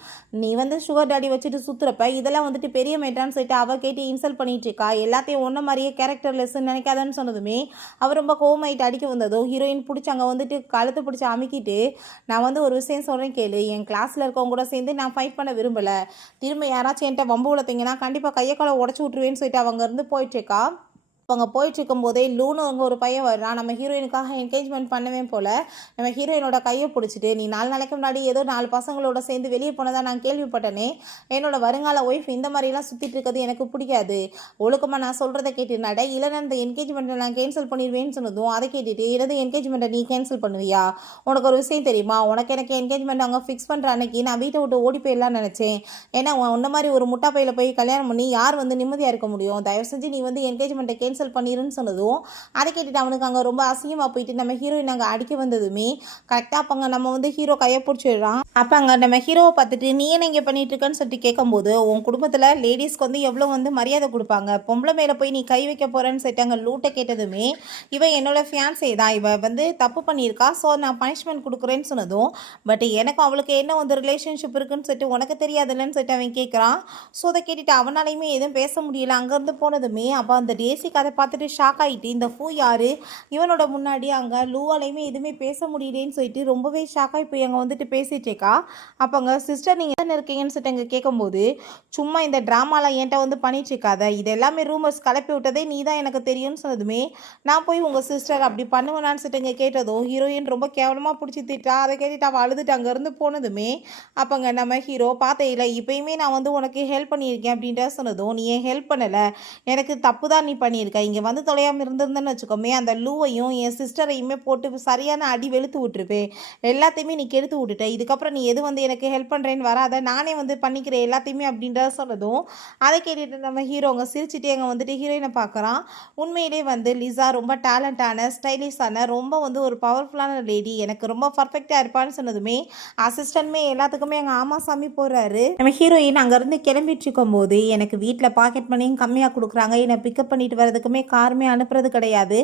நீ வந்து சுகர் டாடி வச்சுட்டு சுற்றுறப்ப இதெல்லாம் வந்துட்டு பெரிய மேட்டான்னு சொல்லிட்டு அவள் கேட்டு இன்சல்ட் பண்ணிட்டு இருக்கா, எல்லாத்தையும் ஒன்றை மாதிரியே கேரக்டர் லெஸ்ன்னு நினைக்காதான்னு சொன்னதுமே அவர் ரொம்ப கோவமாயிட்டு அடிக்க வந்ததும் ஹீரோயின் பிடிச்சாங்க வந்துட்டு கழுத்து பிடிச்சி அமுக்கிட்டு நான் வந்து ஒரு விஷயம் சொல்கிறேன் கேளு, என் கிளாஸில் இருக்கவங்க கூட சேர்ந்து நான் ஃபைட் பண்ண விரும்பலை, திரும்ப யாராச்சும் என்கிட்ட வம்பு உளத்தீங்கன்னா கண்டிப்பாக கையை காலை உடச்சி விட்ருவேன்னு சொல்லிட்டு அவங்க இருந்து போயிட்டுருக்கா. அவங்க போயிட்டுருக்கும் போதே லூனு அங்கே ஒரு பையன் வர்றான். நம்ம ஹீரோயினுக்காக என்கேஜ்மெண்ட் பண்ணவே போல் நம்ம ஹீரோயினோட கையை பிடிச்சிட்டு நீ 4 நாளைக்கு முன்னாடி ஏதோ 4 பசங்களோட சேர்ந்து வெளியே போனதாக நான் கேள்விப்பட்டேனே, என்னோட வருங்கால ஒய்ஃப் இந்த மாதிரிலாம் சுற்றிட்டு இருக்கிறது எனக்கு பிடிக்காது, ஒழுக்கமாக நான் சொல்கிறத கேட்டு நட, இல்லைன்னா அந்த என்கேஜ்மெண்ட்டை நான் கேன்சல் பண்ணிடுவேன்னு சொன்னதும் அதை கேட்டுட்டு எனது என்கேஜ்மெண்ட்டை நீ கேன்சல் பண்ணுவியா, உனக்கு ஒரு விஷயம் தெரியுமா, எனக்கு என்கேஜ்மெண்ட் அவங்க ஃபிக்ஸ் பண்ணுற அன்னைக்கு நான் வீட்டை விட்டு ஓடி போயிடலான்னு நினச்சேன், ஏன்னா உன்ன மாதிரி ஒரு முட்டா பையில் போய் கல்யாணம் பண்ணி யார் வந்து நிம்மதியாக இருக்க முடியும், தயவு செஞ்சு நீ வந்து என்கேஜ்மெண்ட்டை கேன்சல் பண்ணிருன்னு சொன்னதும் அதை கேட்டுட்டு அவனுக்கு அங்கே ரொம்ப அசிங்கமாக போயிட்டு நம்ம ஹீரோயின் அங்கே அடிக்க வந்ததுமே கரெக்டாக அப்போ நம்ம வந்து ஹீரோ கையை பிடிச்சிடுறான். அப்போ அங்கே நம்ம ஹீரோவை பார்த்துட்டு நீ என்ன இங்கே பண்ணிட்டு இருக்கன்னு சொல்லிட்டு கேட்கும்போது உன் குடும்பத்தில் லேடிஸ்க்கு வந்து எவ்வளோ வந்து மரியாதை கொடுப்பாங்க, பொம்பளை மேலே போய் நீ கை வைக்க போகிறேன்னு சொல்லிட்டு அங்கே லூட்டை கேட்டதுமே இவன் என்னோட ஃபியான்சே தான், இவ வந்து தப்பு பண்ணியிருக்கா, ஸோ நான் பனிஷ்மெண்ட் கொடுக்குறேன்னு சொன்னதும் பட் எனக்கு அவளுக்கு என்ன வந்து ரிலேஷன்ஷிப் இருக்குன்னு சொல்லிட்டு உனக்கு தெரியாதுல்லன்னு சொல்லிட்டு அவன் கேட்குறான். ஸோ அதை கேட்டுட்டு அவனாலையுமே எதுவும் பேச முடியல. அங்கேருந்து போனதுமே அப்போ அந்த டேசிக்கு அதை பார்த்துட்டு ஷாக் ஆகிட்டு இந்த ஃபூ யார், இவனோட முன்னாடி அங்கே லூவாலையுமே எதுவுமே பேச முடியலேன்னு சொல்லிட்டு ரொம்பவே ஷாக் ஆகி போய் அங்கே வந்துட்டு பேசிட்டு இருக்கா. அப்போ அங்கே சிஸ்டர் நீங்கள் என்ன இருக்கீங்கன்னு சொல்லிட்டு அங்கே கேட்கும்போது சும்மா இந்த ட்ராமாலாம் என்கிட்ட வந்து பண்ணிட்டு இருக்காத, இது எல்லாமே ரூமர்ஸ் கலப்பி விட்டதே நீ தான் எனக்கு தெரியும்னு சொன்னதுமே நான் போய் உங்கள் சிஸ்டர் அப்படி பண்ணுவேனான்னு சொல்லிட்டு இங்கே கேட்டதும் ஹீரோயின் ரொம்ப கேவலமாக பிடிச்சி திட்டா. அதை கேட்டுட்டு அவள் அழுதுட்டு அங்கேருந்து போனதுமே அப்போங்க நம்ம ஹீரோ பார்த்தேயில்ல இப்போயுமே நான் வந்து உனக்கு ஹெல்ப் பண்ணியிருக்கேன் அப்படின்ட்டு சொன்னதும் நீ ஏன் ஹெல்ப் பண்ணலை, எனக்கு தப்பு தான் நீ பண்ணியிருக்க, இங்கே வந்து தொலையாமல் இருந்திருந்தேன்னு வச்சுக்கோமே அந்த லூவையும் என் சிஸ்டரையுமே போட்டு சரியான அடி வெளுத்து விட்டுருப்பேன், எல்லாத்தையுமே நீ கெடுத்து விட்டுட்ட, இதுக்கப்புறம் நீ எது வந்து எனக்கு ஹெல்ப் பண்ணுறேன்னு வராத, நானே வந்து பண்ணிக்கிறேன் எல்லாத்தையுமே அப்படின்றத சொன்னதும் அதை கேட்டுட்டு நம்ம ஹீரோங்க சிரிச்சுட்டே அங்கே வந்துட்டு ஹீரோயினை பார்க்குறான். உண்மையிலே வந்து லிசா ரொம்ப டேலண்டான ஸ்டைலிஷான ரொம்ப வந்து ஒரு பவர்ஃபுல்லான லேடி, எனக்கு ரொம்ப பர்ஃபெக்டாக இருப்பான்னு சொன்னதுமே அசிஸ்டன்ட்மே எல்லாத்துக்குமே அங்கே ஆமாசாமி போடுறாரு. நம்ம ஹீரோயின் அங்கேருந்து கிளம்பிட்டு இருக்கும் போது எனக்கு வீட்டில் பாக்கெட் மணியும் கம்மியாக கொடுக்குறாங்க, என்னை பிக்கப் பண்ணிட்டு வரதுக்குமே காருமே அனுப்புறது கிடையாது,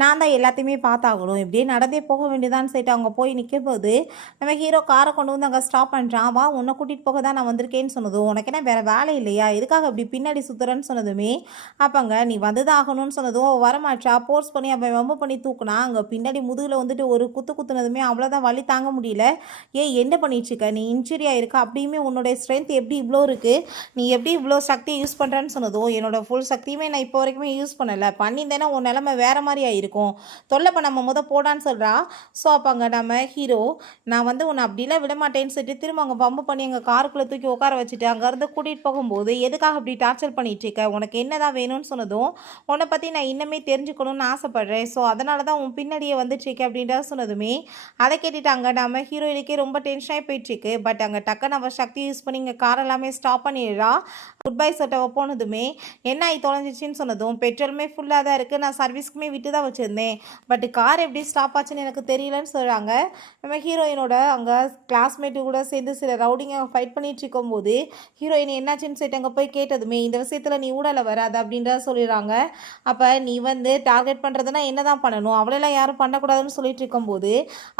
நான் தான் எல்லாத்தையுமே பார்த்தாகணும், இப்படியே நடந்தே போக வேண்டியதான்னு சொல்லிட்டு அவங்க போய் நிற்கும் போது நம்ம ஹீரோ காரை கொண்டு வந்து அங்கே ஸ்டாப் பண்ணுறான். வா உன்னை கூட்டிகிட்டு போக தான் நான் வந்திருக்கேன்னு சொன்னதும் உனக்கு என்ன வேறு வேலை இல்லையா, எதுக்காக அப்படி பின்னாடி சுற்றுறேன்னு சொன்னதுமே அப்போங்க நீ வந்து தான் ஆகணும்னு சொன்னதும் வரமாட்டா ஃபோர்ஸ் பண்ணி அவன் வம்பு பண்ணி தூக்குனா. அங்கே பின்னாடி முதுகில் வந்துட்டு ஒரு குத்துனதுமே அவ்வளோதான் வலி தாங்க முடியல. என்ன பண்ணிட்டுருக்க நீ இன்ஜுரியாக இருக்க, அப்படியுமே உன்னோட ஸ்ட்ரென்த் எப்படி இவ்வளோ இருக்குது, நீ எப்படி இவ்வளோ சக்தியை யூஸ் பண்ணுறேன்னு சொன்னதும் என்னோட ஃபுல் சக்தியுமே நான் இப்போ வரைக்குமே யூஸ் பண்ணலை, பண்ணியிருந்தேன்னா உன் நிலமை வேறு மாதிரி ஆகிருக்கும், தொல்லை பண்ண போடான்னு சொல்கிறா. ஸோ அப்போ அங்கே நம்ம ஹீரோ நான் வந்து உன்னை அப்படிலாம் விட மாட்டேன்னு சொல்லிட்டு திரும்ப அங்கே பம்பு பண்ணி எங்கள் காருக்குள்ளே தூக்கி உட்கார வச்சுட்டு அங்கேருந்து கூட்டிகிட்டு போகும்போது எதுக்காக அப்படி டார்ச்சர் பண்ணிட்டு இருக்க, உனக்கு என்னதான் வேணும்னு சொன்னதும் உன்னை பற்றி நான் இன்னமே தெரிஞ்சுக்கணும்னு ஆசைப்பட்றேன், ஸோ அதனால தான் உன் பின்னாடியே வந்துட்டுருக்கேன் அப்படின்றத சொன்னதுமே அதை கேட்டுட்டு அங்கே நம்ம ஹீரோயினுக்கே ரொம்ப டென்ஷனாகி போயிட்டுருக்கு. பட் அங்கே டக்குன்னு அவள் சக்தி யூஸ் பண்ணி இங்கே கார் எல்லாமே ஸ்டாப் பண்ணிடுறா. குட் பை சொல்லிட்டு போனதுமே என்ன ஆகி தொலைஞ்சிச்சின்னு சொன்னதும் பெட்ரோலுமே ஃபுல்லாக தான் இருக்குது, நான் சர்வீஸ்க்குமே விட்டு தான் வச்சுருந்தேன், பட் கார் எப்படி ஸ்டாப் ஆச்சுன்னு எனக்கு தெரியலன்னு சொல்கிறாங்க. நம்ம ஹீரோயினோட அங்கே கிளாஸ்மேட்டு கூட சேர்ந்து சில ரவுடிங்க ஃபைட் பண்ணிட்டு இருக்கும்போது ஹீரோயின் என்னாச்சுன்னு சொல்லிட்டு அங்கே போய் கேட்டதுமே இந்த விஷயத்தில் நீ ஊடலை வராது அப்படின்றத சொல்லிடுறாங்க. அப்போ நீ வந்து டார்கெட் பண்ணுறதுனா என்ன தான் பண்ணணும், அவளெல்லாம் யாரும் பண்ணக்கூடாதுன்னு சொல்லிட்டு இருக்கும்போது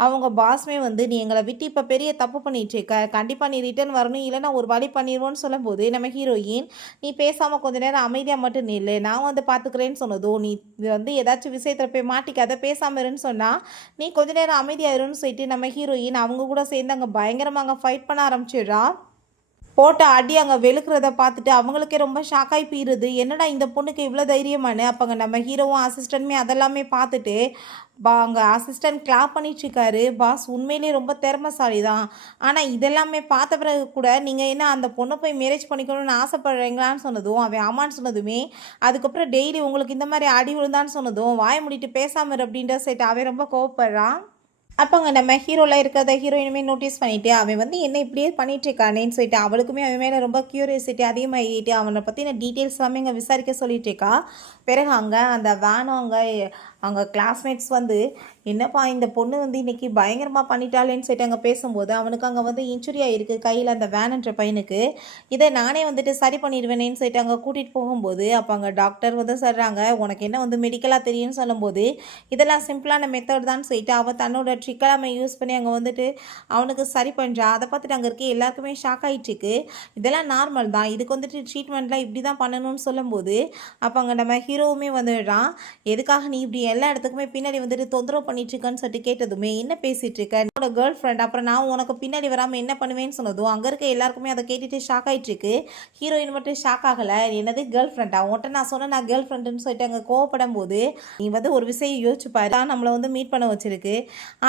அவங்க பாஸ்மே வந்து நீ எங்களை விட்டு இப்போ பெரிய தப்பு பண்ணிட்டு இருக்க, கண்டிப்பாக நீ ரிட்டர்ன் வரணும், இல்லைன்னா ஒரு வழி பண்ணிடுவோன்னு சொல்லும்போது நம்ம ஹீரோயின் நீ பேசாமல் கொஞ்ச நேரம் அமைதியாக மட்டும் நில்லு, நான் வந்து பார்த்துக்கிறேன்னு சொன்னதும் நீ வந்து ஏதாச்சும் விஷயத்தில் போய் மாட்டிக்காத பேசாமல் இருன்னு சொன்னால் நீ கொஞ்ச நேரம் அமைதியாயிருன்னு சொல்லிட்டு நம்ம ஹீரோயின் அவங்க கூட சேர்ந்து அங்கே பயங்கரமாக அங்கே ஃபைட் பண்ண ஆரம்பிச்சிடுறா. போட்ட அடி அங்கே வெளுக்கிறத பார்த்துட்டு அவங்களுக்கே ரொம்ப ஷாக்காகி போயிடுது. என்னடா இந்த பொண்ணுக்கு இவ்வளோ தைரியமானு. அப்போங்க நம்ம ஹீரோவும் அசிஸ்டண்ட்டுமே அதெல்லாமே பார்த்துட்டு அங்கே அசிஸ்டண்ட் கிளாப் பண்ணிட்டுருக்காரு. பாஸ் உண்மையிலேயே ரொம்ப திறமைசாலி தான். ஆனால் இதெல்லாமே பார்த்த பிறகு கூட நீங்கள் என்ன அந்த பொண்ணை போய் மேரேஜ் பண்ணிக்கணும்னு ஆசைப்படுறீங்களான்னு சொன்னதும் அவன் ஆமான்னு சொன்னதுமே, அதுக்கப்புறம் டெய்லி உங்களுக்கு இந்த மாதிரி அடி விழுந்தான்னு சொன்னதும் வாய மூடிட்டு பேசாம இரு அப்படின்ற சைட்டு அவன் ரொம்ப கோவப்படுறான். அப்போங்க நம்ம ஹீரோவில் இருக்கிறத ஹீரோயினுமே நோட்டீஸ் பண்ணிவிட்டு அவன் வந்து என்ன இப்படியே பண்ணிகிட்ருக்கானேன்னு சொல்லிட்டு அவளுக்குமே அவன் மேலே ரொம்ப க்யூரியாசிட்டி அதிகமாகிட்டு அவனை பற்றின டீட்டெயில்ஸ் எல்லாமே இங்கே விசாரிக்க சொல்லிகிட்ருக்கா. பிறகு அங்கே அந்த வேனும் அவங்க கிளாஸ்மேட்ஸ் வந்து என்னப்பா இந்த பொண்ணு வந்து இன்றைக்கி பயங்கரமாக பண்ணிட்டாளேன்னு சொல்லிட்டு அங்கே பேசும்போது அவனுக்கு அங்கே வந்து இன்ஜுரி ஆகிருக்கு கையில், அந்த வேனுன்ற பையனுக்கு. இதை நானே வந்துட்டு சரி பண்ணிடுவேனேன்னு சொல்லிட்டு அங்கே கூட்டிகிட்டு போகும்போது அப்போ அங்கே டாக்டர் வந்து சொல்கிறாங்க, உனக்கு என்ன வந்து மெடிக்கலாக தெரியும்னு சொல்லும்போது இதெல்லாம் சிம்பிளான மெத்தட் தான் சொல்லிட்டு அவள் தன்னோட ட்ரிக்கெல்லாமே யூஸ் பண்ணி அங்கே வந்துட்டு அவனுக்கு சரி பண்ணுறா. அதை பார்த்துட்டு அங்கே இருக்க எல்லாருக்குமே ஷாக் ஆகிட்டுருக்கு. இதெல்லாம் நார்மல் தான், இதுக்கு வந்துட்டு ட்ரீட்மெண்ட்லாம் இப்படி தான் பண்ணணும்னு சொல்லும்போது அப்போ அங்கே நம்ம ஹீரோவுமே வந்துடுறான். எதுக்காக நீ இப்படி எல்லா இடத்துக்குமே பின்னாடி வந்துட்டு தொந்தரவு பண்ணிட்டுருக்கன்னு சொல்லிட்டு கேட்டதுமே, என்ன பேசிகிட்டு இருக்க, என்னோட கேர்ள் ஃப்ரெண்ட், அப்புறம் நான் உனக்கு பின்னாடி வராமல் என்ன பண்ணுவேன்னு சொன்னதும் அங்கே இருக்க எல்லாருக்குமே அதை கேட்டுட்டு ஷாக் ஆகிட்டுருக்கு. ஹீரோயின் மட்டும் ஷாக் ஆகலை. என்னது கேர்ள் ஃப்ரெண்டா, உன்கிட்ட நான் சொன்னேன் நான் கேர்ள் ஃப்ரெண்டுன்னு சொல்லிட்டு அங்கே கோவப்படும் போது நீ வந்து ஒரு விஷயம் யோசிச்சு பாரு, நம்மளை வந்து மீட் பண்ண வச்சிருக்கு.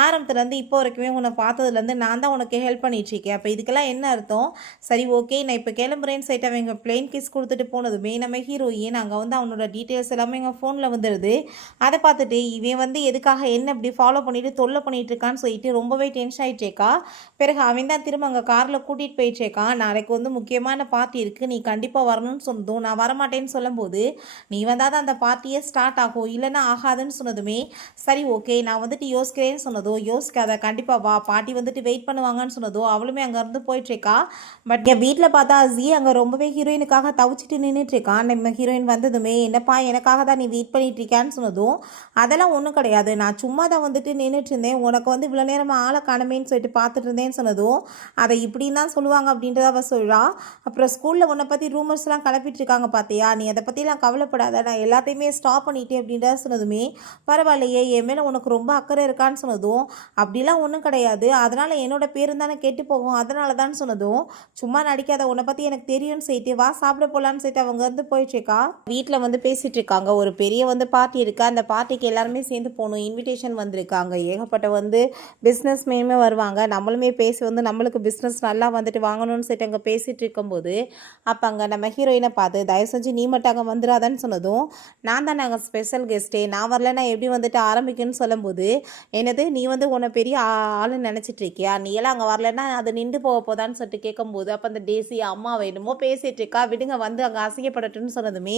ஆரம்பத்துலேருந்து இப்போ வரைக்குமே உன்னை பார்த்ததுலேருந்து நான் தான் உனக்கு ஹெல்ப் பண்ணிட்டுருக்கேன். அப்போ இதுக்கெல்லாம் என்ன அர்த்தம்? சரி ஓகே நான் இப்போ கிளம்புறேன்னு சொல்லிட்டு அவங்க பிளெயின் கிஸ் கொடுத்துட்டு போனதுமே நம்ம ஹீரோயின் அங்கே வந்து அவனோட டீட்டெயில்ஸ் எல்லாமே எங்கள் ஃபோனில் வந்துடுது. அதை பார்த்துட்டு இவன் வந்து எதுக்காக என்ன இப்படி ஃபாலோ பண்ணிவிட்டு தொல்லை பண்ணிகிட்ருக்கான்னு சொல்லிட்டு ரொம்பவே டென்ஷன் ஆகிட்டேக்கா. பிறகு அவன் தான் திரும்ப அங்கே காரில் கூட்டிகிட்டு போயிட்டேக்கா. நாளைக்கு வந்து முக்கியமான பார்ட்டி இருக்குது, நீ கண்டிப்பாக வரணும்னு சொன்னதும் நான் வரமாட்டேன்னு சொல்லும்போது நீ வந்தால் தான் அந்த பார்ட்டியே ஸ்டார்ட் ஆகும், இல்லைன்னா ஆகாதுன்னு சொன்னதுமே சரி ஓகே நான் வந்துட்டு யோசிக்கிறேன்னு சொன்னதோ, யோசிக்காத கண்டிப்பாக வா, பாட்டி வந்துட்டு வெயிட் பண்ணுவாங்கன்னு சொன்னதோ அவளுமே அங்கேருந்து போயிட்டுருக்கா. பட் என் வீட்டில் பார்த்தா ஜி அங்கே ரொம்பவே ஹீரோயினுக்காக தவிச்சிட்டு நின்றுட்டுருக்கான். நம்ம ஹீரோயின் வந்ததுமே என்னப்பா எனக்காக தான் நீ வெயிட் பண்ணிட்டுருக்கான்னு சொன்னதும் அதெல்லாம் ஒன்றும் கிடையாது, நான் சும்மா தான் வந்துட்டு நின்றுட்டு இருந்தேன், உனக்கு வந்து இவ்வளோ நேரம் ஆளை காணுமேன்னு சொல்லிட்டு பார்த்துட்டு இருந்தேன்னு சொன்னதும் அதை இப்படின்னு தான் சொல்லுவாங்க அப்படின்றத அவள் சொல்கிறா. அப்புறம் ஸ்கூலில் உன்னை பற்றி ரூமர்ஸ்லாம் கிளப்பிட்டு இருக்காங்க பார்த்தியா, நீ அதை பற்றிலாம் கவலைப்படாத, நான் எல்லாத்தையுமே ஸ்டாப் பண்ணிட்டேன் அப்படின்றத சொன்னதுமே பரவாயில்லையே என் மேலே உனக்கு ரொம்ப அக்கறை இருக்கான்னு சொன்னதும் அப்படிலாம் ஒன்றும் கிடையாது, அதனால் என்னோட பேரும் தானே கெட்டு போகும் அதனால தான் சொன்னதும் சும்மா நடிக்காத, உன்னை பற்றி எனக்கு தெரியும்னு சொல்லிட்டு வா சாப்பிட போகலான்னு சொல்லிட்டு அவங்க வந்து போயிட்டுருக்கா. வீட்டில் வந்து பேசிகிட்டு இருக்காங்க, ஒரு பெரிய வந்து பார்ட்டி இருக்குது, அந்த பார்ட்டிக்கு எல்லாருமே சேர்ந்து போகணும், இன்விடேஷன் வந்திருக்காங்க, ஏகப்பட்ட வந்து பிஸ்னஸ் மேனுமே வருவாங்க, நம்மளுமே பேசி வந்து நம்மளுக்கு பிஸ்னஸ் நல்லா வந்துட்டு வாங்கணும்னு சொல்லிட்டு அங்கே பேசிகிட்டு இருக்கும்போது அப்போ அங்கே நம்ம ஹீரோயினை பார்த்து தயவு செஞ்சு நீ மட்டும் அங்கே வந்துடாதான்னு சொன்னதும் நான் தான் நாங்கள் ஸ்பெஷல் கெஸ்ட்டே, நான் வரலன்னா எப்படி வந்துட்டு ஆரம்பிக்குன்னு சொல்லும்போது என்னது நீ வந்து உன்னை பெரிய ஆளுன்னு நினச்சிட்டு இருக்கியா, நீ எல்லாம் அங்கே வரலன்னா அது நின்று போக போதான்னு சொல்லிட்டு கேட்கும்போது அப்போ அந்த டேசி அம்மா வேணுமோ பேசிகிட்டு இருக்கா, விடுங்க வந்து அங்கே அசிங்கப்படட்டுன்னு சொன்னதுமே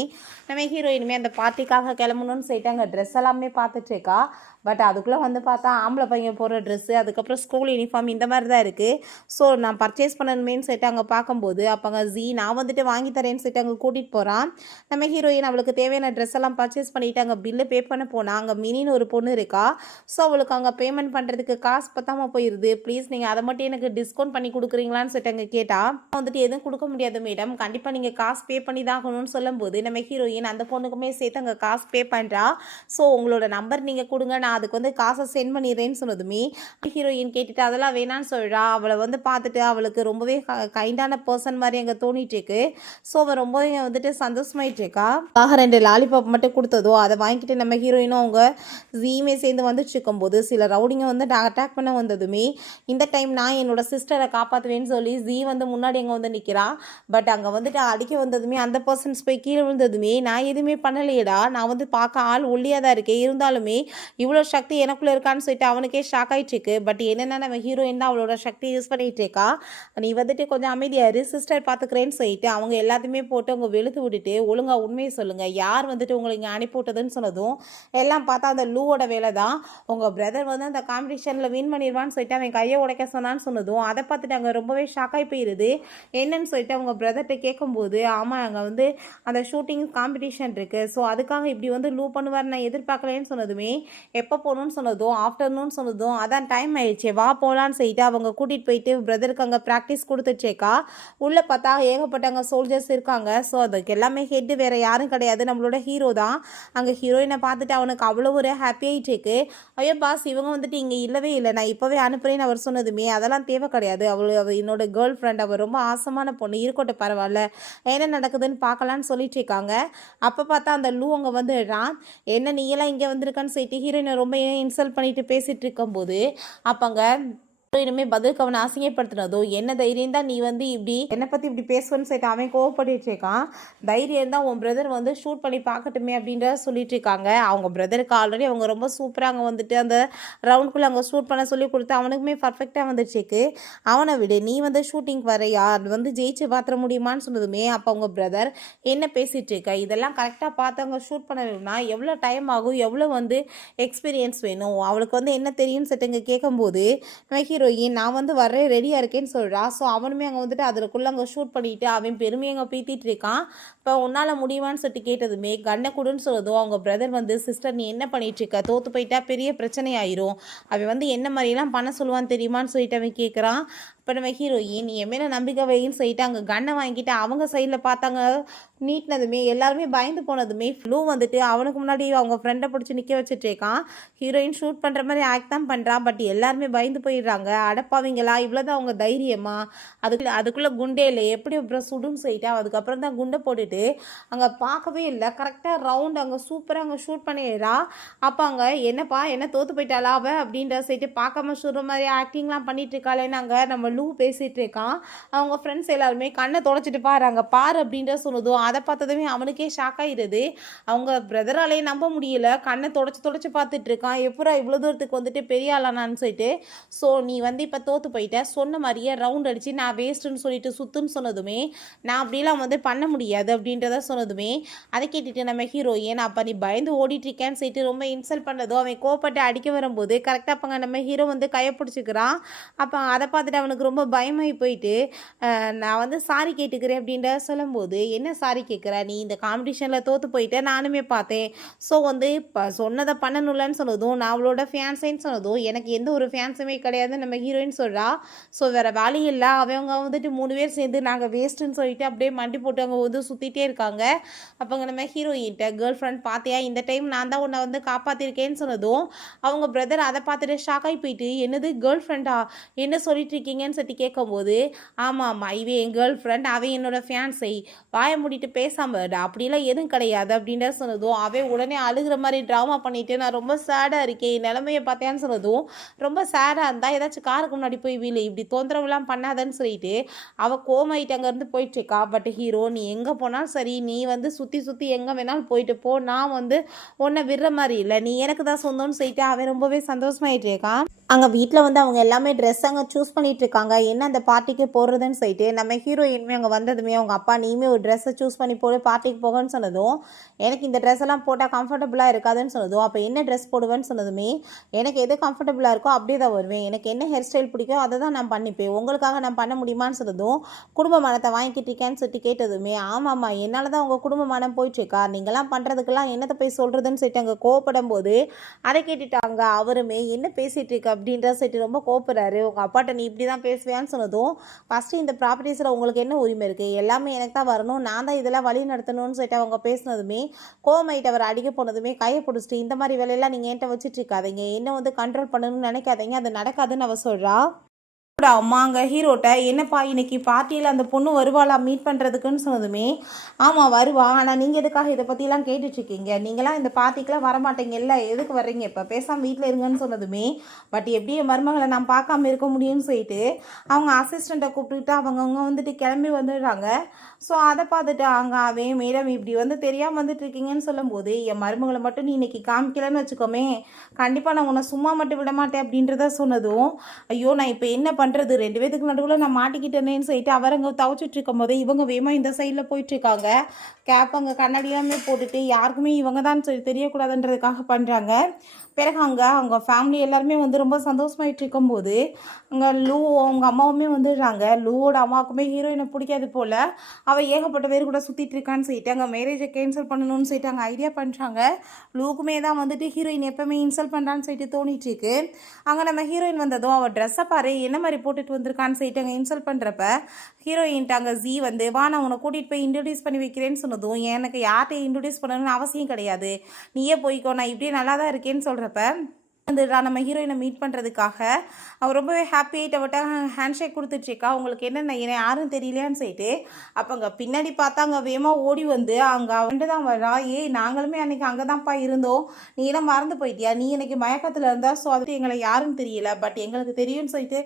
நம்ம ஹீரோயினுமே அந்த பார்ட்டிக்காக கிளம்பணும்னு சொல்லிட்டு அங்கே ட்ரெஸ் எல்லாமே பார்த்துட்ருக்கா. பட் அதுக்குள்ளே வந்து பார்த்தா ஆம்பளை பையன் போடுற ட்ரெஸ்ஸு, அதுக்கப்புறம் ஸ்கூல் யூனிஃபார்ம் இந்த மாதிரி தான் இருக்குது. ஸோ நான் பர்ச்சேஸ் பண்ணணுமேன்னு சொல்லிட்டு அங்கே பார்க்கும்போது அப்போ அங்கே ஜி நான் வந்துட்டு வாங்கி தரேன்னு சொல்லிட்டு அங்கே கூட்டிகிட்டு போகிறான். நம்ம ஹீரோயின் அவளுக்கு தேவையான ட்ரெஸ் எல்லாம் பர்ச்சேஸ் பண்ணிவிட்டு அங்கே பில்லு பே பண்ண போனால் அங்கே மினின்னு ஒரு பொண்ணு இருக்கா. ஸோ அவளுக்கு அங்கே பேமெண்ட் பண்ணுறதுக்கு காசு பத்தாமல் போயிடுது, ப்ளீஸ் நீங்கள் அதை மட்டும் எனக்கு டிஸ்கவுண்ட் பண்ணி கொடுக்குறீங்களான்னு சொல்லிட்டு அங்கே கேட்டால் வந்துட்டு எதுவும் கொடுக்க முடியாது மேடம், கண்டிப்பாக நீங்கள் காசு பே பண்ணி தான் ஆகணும்னு சொல்லும்போது நம்ம ஹீரோயின் அந்த பொண்ணுக்குமே சேர்த்து அங்கே காசு பே பண்ணுறா. ஸோ உங்களோட நம்பர் நீங்கள் கொடுங்க, நான் அதுக்கு வந்து காசை சென்ட் பண்ணிடுறேன்னு சொன்னதுமே ஹீரோயின் கேட்டுட்டு அதெல்லாம் வேணான்னு சொல்கிறா. அவளை வந்து பார்த்துட்டு அவளுக்கு ரொம்பவே கைண்டான பர்சன் மாதிரி அங்கே தோணிட்டு இருக்கு. ஸோ அவள் ரொம்பவே வந்துட்டு சந்தோஷமாயிட்டு இருக்கா. 2 லாலிபாப் மட்டும் கொடுத்ததோ அதை வாங்கிட்டு நம்ம ஹீரோயினும் அவங்க ஜீமே சேர்ந்து வந்துட்டு இருக்கும்போது சில ரவுடிங்க வந்து அட்டாக் பண்ண வந்ததுமே இந்த டைம் நான் என்னோட சிஸ்டரை காப்பாற்றுவேன்னு சொல்லி ஜீ வந்து முன்னாடி அங்கே வந்து நிற்கிறான். பட் அங்கே வந்துட்டு அடிக்க வந்ததுமே அந்த பர்சன்ஸ் போய் கீழே விழுந்ததுமே நான் எதுவுமே பண்ணலையேடா, நான் வந்து பார்க்க ஆள் ஒல்லியாக தான் இருக்கேன், இருந்தாலுமே இவ்வளோ சக்தி எனக்குள்ளே இருக்கான்னு சொல்லிட்டு அவனுக்கே ஷாக் ஆகிட்டுருக்கு. பட் என்னென்னா நம்ம ஹீரோயின் தான் அவளோட சக்தி யூஸ் பண்ணிகிட்டு இருக்கா. நீ வந்துட்டு கொஞ்சம் அமைதியாரு, சிஸ்டர் பார்த்துக்கிறேன்னு சொல்லிட்டு அவங்க எல்லாத்தையுமே போட்டு அவங்க வெளுத்து விட்டுட்டு ஒழுங்காக உண்மையை சொல்லுங்கள், யார் வந்துட்டு உங்களை இங்கே அனுப்பி விட்டதுன்னு சொன்னதும் எல்லாம் பார்த்தா அந்த லூவோட வேலை தான், உங்கள் பிரதர் வந்து அந்த காம்படிஷனில் வின் பண்ணிடுவான்னு சொல்லிட்டு அவன் கையை உடைக்க சொன்னான்னு சொன்னதும் அதை பார்த்துட்டு அங்கே ரொம்பவே ஷாக்காகி போயிடுது. என்னன்னு சொல்லிட்டு அவங்க பிரதர்கிட்ட கேட்கும்போது ஆமாம் அங்கே வந்து அந்த ஷூட்டிங் காம்படிஷன் இருக்குது, ஸோ அதுக்காக இப்படி வந்து லூ பண்ணுவார் நான் எதிர்பார்க்கலன்னு சொன்னதுமே எப்போ போகணும்னு சொன்னதும் ஆஃப்டர்நூன் சொன்னதும் அதான் டைம் ஆயிடுச்சு வா போகலான்னு சொல்லிட்டு அவங்க கூட்டிகிட்டு போயிட்டு பிரதருக்கு அங்கே ப்ராக்டிஸ் கொடுத்துச்சேக்கா. உள்ளே பார்த்தா ஏகப்பட்ட அங்கே சோல்ஜர்ஸ் இருக்காங்க. ஸோ அதுக்கு எல்லாமே ஹெட்டு வேறு யாரும் கிடையாது, நம்மளோட ஹீரோ தான். அங்கே ஹீரோயினை பார்த்துட்டு அவனுக்கு அவ்வளோ ஒரு ஹாப்பி ஆகிட்டு இருக்கு. ஐயோ பாஸ் இவங்க வந்துட்டு வந்துட்டு இங்கே இல்லவே இல்லை, நான் இப்போவே அனுப்புகிறேன்னு அவர் சொன்னதுமே அதெல்லாம் தேவை கிடையாது, அவள் என்னோட கேர்ள் ஃப்ரெண்ட், அவள் ரொம்ப ஆசமான பொண்ணு, இருக்கட்டும் பரவாயில்ல, என்ன நடக்குதுன்னு பார்க்கலான்னு சொல்லிட்டு இருக்காங்க. அப்போ பார்த்தா அந்த லூ அங்கே வந்துடுறான். என்ன நீயெல்லாம் இங்கே வந்திருக்கான்னு சொல்லிட்டு ஹீரோயினை ரொம்ப இன்சல்ட் பண்ணிட்டு பேசிட்டு இருக்கும்போது அப்போங்க இனிமே பதிலுக்கு அவனை அசிங்கப்படுத்தினதோ, என்ன தைரியம் தான் நீ வந்து இப்படி என்னை பற்றி இப்படி பேசுவேன்னு சொல்லிட்டு அவன் கோவப்பட்டு இருக்கான். தைரியம் தான் உன் பிரதர் வந்து ஷூட் பண்ணி பார்க்கட்டுமே அப்படின்ற சொல்லிட்டு இருக்காங்க. அவங்க பிரதருக்கு ஆல்ரெடி அவங்க ரொம்ப சூப்பராக அங்கே வந்துட்டு அந்த ரவுண்டுக்குள்ளே அங்கே ஷூட் பண்ண சொல்லி கொடுத்து அவனுக்குமே பர்ஃபெக்டாக வந்துச்சுக்கு. அவனை விடு, நீ வந்து ஷூட்டிங் வரையா, அது வந்து ஜெயிச்சு பார்த்துட முடியுமான்னு சொன்னதுமே அப்போ அவங்க பிரதர் என்ன பேசிகிட்டு இருக்க, இதெல்லாம் கரெக்டாக பார்த்து அங்கே ஷூட் பண்ணணும்னா எவ்வளோ டைம் ஆகும், எவ்வளோ வந்து எக்ஸ்பீரியன்ஸ் வேணும், அவளுக்கு வந்து என்ன தெரியும்னு சொல்லிட்டு இங்கே கேட்கும்போது ஹீரோயின் நான் வந்து வரேன் ரெடியாக இருக்கேன்னு சொல்கிறா. ஸோ அவனுமே அங்கே வந்துட்டு அதுக்குள்ளே அங்கே ஷூட் பண்ணிட்டு அவன் பெருமையை அங்கே பீத்திட்டு இருக்கான். இப்போ உன்னால் முடியுமான்னு சொல்லிட்டு கேட்டதுமே கண்ணை கொடுன்னு சொல்லுதோ அவங்க பிரதர் வந்து சிஸ்டர் நீ என்ன பண்ணிட்டு இருக்க, தோற்று போயிட்டா பெரிய பிரச்சனை ஆயிரும், அவன் வந்து என்ன மாதிரிலாம் பண்ண சொல்லுவான்னு தெரியுமான்னு சொல்லிட்டு அவன் கேட்குறான். இப்போ நம்ம ஹீரோயின் நீ என் மேலே நம்பிக்கை வைன்னு சொல்லிட்டு அங்கே கண்ணை வாங்கிட்டு அவங்க சைடில் பார்த்தாங்க. நீட்டினதுமே எல்லாருமே பயந்து போனதுமே ஃப்ளூ வந்துட்டு அவனுக்கு முன்னாடி அவங்க ஃப்ரெண்டை பிடிச்சி நிற்க வச்சுட்டு இருக்கான். ஹீரோயின் ஷூட் பண்ணுற மாதிரி ஆக்ட் தான் பண்ணுறான். பட் எல்லாருமே பயந்து போயிடுறாங்க. அடப்பாவீங்களா, இவ்வளோதான் அவங்க தைரியமா, அதுக்குள்ளே குண்டே இல்லை, எப்படி அப்புறம் சுடுன்னு சொல்லிட்டா அதுக்கப்புறம் தான் குண்டை போட்டுட்டு அங்கே பார்க்கவே இல்லை, கரெக்டாக ரவுண்ட் அங்கே சூப்பராக அங்கே ஷூட் பண்ணிடுறா. அப்போ அங்கே என்னப்பா என்ன தோற்று போயிட்டாளா அவ அப்படின்ற சொல்லிட்டு பார்க்காம சுடுற மாதிரி ஆக்டிங்லாம் பண்ணிட்டு இருக்காளேன்னு அங்கே நம்ம லூ பேசிகிட்டு இருக்கான். அவங்க ஃப்ரெண்ட்ஸ் எல்லாருமே கண்ணை தொடச்சிட்டு பாருங்க பாரு அப்படின்ற சொன்னதும் அதை பார்த்ததுமே அவனுக்கே ஷாக் ஆகிடுது. அவங்க பிரதராலே நம்ப முடியல, கண்ணை தொடச்சி பார்த்துட்டு இருக்கான். எப்படா இவ்வளோ தூரத்துக்கு வந்துட்டு பெரிய ஆளானான்னு சொல்லிட்டு. ஸோ நீ வந்து இப்போ தோற்று போயிட்ட, சொன்ன மாதிரியே ரவுண்ட் அடித்து நான் வேஸ்ட்டுன்னு சொல்லிட்டு சுத்துன்னு சொன்னதுமே நான் அப்படிலாம் வந்து பண்ண முடியாது அப்படின்றத சொன்னதுமே அதை கேட்டுட்டு நம்ம ஹீரோயின் அப்போ நீ பயந்து ஓடிட்டு இருக்கேன்னு சொல்லிட்டு ரொம்ப இன்சல்ட் பண்ணதோ அவன் கோப்பட்டு அடிக்க வரும்போது கரெக்டாக அப்போங்க நம்ம ஹீரோ வந்து கையை பிடிச்சிக்கிறான். அப்போ அதை பார்த்துட்டு அவனுக்கு ரொம்ப பயமாகி போயிட்டு நான் வந்து சாரி கேட்டுக்கிறேன் அப்படின்ற சொல்லும்போது என்ன சாரி கேட்குற, நீ இந்த காம்படிஷனில் தோற்று போயிட்ட நானுமே பார்த்தேன். ஸோ வந்து இப்போ சொன்னதை பண்ணணும்லன்னு சொன்னதும் நான் அவளோட ஃபேன்ஸைன்னு சொன்னதும் எனக்கு எந்த ஒரு ஃபேன்ஸுமே கிடையாதுன்னு நம்ம ஹீரோயின் சொல்கிறா. ஸோ வேறு வேலை இல்லை, அவங்க வந்துட்டு 3 பேர் சேர்ந்து நாங்கள் வேஸ்ட்டுன்னு சொல்லிட்டு அப்படியே மண்டி போட்டு அங்கே வந்து சுற்றிட்டே இருக்காங்க. அப்போங்க நம்ம ஹீரோயின்ட்ட கேர்ள் ஃப்ரெண்ட் பார்த்தியா, இந்த டைம் நான் தான் உன்னை வந்து காப்பாற்றிருக்கேன்னு சொன்னதும் அவங்க பிரதர் அதை பார்த்துட்டு ஷாக் ஆகி போயிட்டு என்னது கேர்ள் ஃப்ரெண்டா, என்ன சொல்லிட்டு இருக்கீங்கன்னு சொல்லி கேட்கும்போது ஆமாம் இவன் என் கேர்ள் ஃப்ரெண்ட், அவன் என்னோட ஃபேன்ஸை வாய மூடிட்டு பேசாமல் அப்படிலாம் எதுவும் கிடையாது அப்படின்ற சொன்னதும் அவன் உடனே அழுகிற மாதிரி ட்ராமா பண்ணிட்டு நான் ரொம்ப சேடாக இருக்கேன் நிலைமையை பார்த்தேன்னு சொன்னதும் ரொம்ப சேடாக இருந்தால் ஏதாச்சும் காருக்கு முன்னாடி போய் வீழு, இப்படி தொந்தரவுலாம் பண்ணாதன்னு சொல்லிட்டு அவள் கோமாயிட்டு அங்கேருந்து போயிட்டுருக்கா. பட் ஹீரோ நீ எங்கே போனாலும் சரி, நீ வந்து சுற்றி எங்கே வேணாலும் போயிட்டு போ, நான் வந்து உன்னை விடுற மாதிரி இல்லை, நீ எனக்கு தான் சொந்தம்னு சொல்லிட்டு அவன் ரொம்பவே சந்தோஷமாயிட்டு இருக்கான். அங்கே வீட்டில் வந்து அவங்க எல்லாமே ட்ரெஸ் அங்கே சூஸ் பண்ணிட்டு இருக்காங்க, என்ன அந்த பார்ட்டிக்கு போடுறதுன்னு சொல்லிட்டு. நம்ம ஹீரோயின்மே அங்கே வந்ததுமே அவங்க அப்பா நீயுமே ஒரு ட்ரெஸ்ஸை சூஸ் பண்ணி போடு பார்ட்டிக்கு போகன்னு சொன்னதும் எனக்கு இந்த ட்ரெஸ் எல்லாம் போட்டால் கம்ஃபர்டபுளாக இருக்காதுன்னு சொன்னதும் அப்போ என்ன ட்ரெஸ் போடுவேன்னு சொன்னதுமே எனக்கு எது கம்ஃபர்டபுளாக இருக்கோ அப்படியே தான் வருவேன், எனக்கு என்ன ஹேர் ஸ்டைல் பிடிக்கும் அதை தான் நான் பண்ணிப்பேன், உங்களுக்காக நான் பண்ண முடியுமான்னு சொன்னதும் குடும்ப மானத்தை வாங்கிட்டு இருக்கேன்னு சொல்லிட்டு கேட்டதுமே ஆமாம்மா என்னால் தான் உங்கள் குடும்ப மானம் போயிட்டுருக்கா, நீங்களாம் பண்ணுறதுக்கெல்லாம் என்னத்தை போய் சொல்கிறதுன்னு சொல்லிட்டு அங்கே கோவப்படும் போது அதை கேட்டுட்டாங்க. அவருமே என்ன பேசிகிட்டு இருக்க அப்படின்ற சொல்லிட்டு ரொம்ப கோவப்படுறாரு. உங்கள் அப்பாட்ட நீ இப்படி தான் பேசுவேன்னு சொன்னதும் ஃபஸ்ட்டு இந்த ப்ராப்பர்ட்டிஸில் உங்களுக்கு என்ன உரிமை இருக்குது, எல்லாமே எனக்கு தான் வரணும், நான் தான் இதெல்லாம் வழி நடத்தணும்னு சொல்லிட்டு அவங்க பேசினதுமே கோவமாயிட்டு அவர் அடிக்க போனதுமே கையை பிடிச்சிட்டு இந்த மாதிரி வேலையெல்லாம் நீங்கள் என்கிட்ட வச்சுட்டு இருக்காதீங்க, என்ன வந்து கண்ட்ரோல் பண்ணணும்னு நினைக்காதீங்க, அது நடக்காதுன்னு அவ சொல்கிறா. அம்மாங்க ஹீரோட்ட என்னப்பா இன்னைக்கு பார்ட்டியில் அந்த பொண்ணு வருவாளா மீட் பண்ணுறதுக்குன்னு சொன்னதுமே ஆமாம் வருவா, ஆனால் நீங்கள் எதுக்காக இதை பற்றிலாம் கேட்டுட்ருக்கீங்க, நீங்களாம் இந்த பார்ட்டிக்கெலாம் வரமாட்டீங்கல்ல, எதுக்கு வர்றீங்க, இப்போ பேசாமல் வீட்டில் இருங்கன்னு சொன்னதுமே பட் எப்படி என் மருமகளை நான் பார்க்காம இருக்க முடியும்னு சொல்லிட்டு அவங்க அசிஸ்டண்ட்டை கூப்பிட்டுட்டு அவங்க வந்துட்டு கிளம்பி வந்துடுறாங்க. ஸோ அதை பார்த்துட்டு அவன் மேடம் இப்படி வந்து தெரியாமல் வந்துட்டு இருக்கீங்கன்னு சொல்லும்போது என் மருமகளை மட்டும் நீ இன்னைக்கு காமிக்கலன்னு வச்சுக்கோமே கண்டிப்பாக நான் உன்னை சும்மா மட்டும் விட மாட்டேன் அப்படின்றத சொன்னதும் ஐயோ நான் இப்போ என்ன பண்ணுறது, 2 பேத்துக்கு நடுவில் நான் மாட்டிக்கிட்டேனேன்னு சொல்லிட்டு அவர் அங்கே துவச்சிட்டு இருக்கும் போது இவங்க வேமா இந்த சைடில் போயிட்டுருக்காங்க. கேப் அங்கே கண்ணாடியாமே போட்டுட்டு யாருக்குமே இவங்க தான் சொல்லி தெரியக்கூடாதுன்றதுக்காக பண்ணுறாங்க. பிறகு அவங்க ஃபேமிலி எல்லாருமே வந்து ரொம்ப சந்தோஷமாயிட்டு இருக்கும்போது அங்கே லூ அவங்க அம்மாவுமே வந்துடுறாங்க. லூவோட அம்மாவுக்குமே ஹீரோயினை பிடிக்காது போல், அவள் ஏகப்பட்ட பேர் கூட சுற்றிட்டு இருக்கான்னு சொல்லிட்டு அங்கே மேரேஜை கேன்சல் பண்ணணும்னு சொல்லிட்டு அங்கே ஐடியா பண்ணுறாங்க. லூக்குமே தான் வந்துட்டு ஹீரோயின் எப்போவுமே இன்சல்ட் பண்ணுறான்னு சொல்லிட்டு தோணிட்டு இருக்கு. அங்கே நம்ம ஹீரோயின் வந்ததும் அவள் ட்ரெஸ்ஸை பாரு என்ன மாதிரி போட்டுட்டு வந்திருக்கான்னு சொல்லிட்டு அங்கே இன்சல்ட் பண்ணுறப்ப ஹீரோயின்ட்டு அங்கே ஜி வந்து வா நான் உன்னை கூட்டிகிட்டு போய் இன்ட்ரடியூஸ் பண்ணி வைக்கிறேன்னு சொன்னதும் எனக்கு யார்கிட்ட இன்ட்ரடியூஸ் பண்ணணும்னு அவசியம் கிடையாது, நீயே போய்க்கோ நான் இப்படியே நல்லா தான் இருக்கேன்னு சொல்கிறப்ப வந்துடுறா நம்ம ஹீரோயினை மீட் பண்ணுறதுக்காக. அவள் ரொம்பவே ஹாப்பி ஆகிட்டு அவட்ட ஹேண்ட்ஷேக் கொடுத்துட்ருக்கா. உங்களுக்கு என்னென்ன யாரும் தெரியலையான்னு சொல்லிட்டு. அப்போ அங்கே பின்னாடி பார்த்தா அங்கே வேகமாக ஓடி வந்து அங்கே வந்துட்டு தான் வரா. ஏய் நாங்களுமே அன்றைக்கி அங்கே தான்ப்பா இருந்தோம், நீ என்ன மறந்து போயிட்டியா, நீ இன்னைக்கு மயக்கத்தில் இருந்தா, ஸோ அது எங்களை யாருன்னு தெரியல, பட் எங்களுக்கு தெரியும்னு சொல்லிட்டு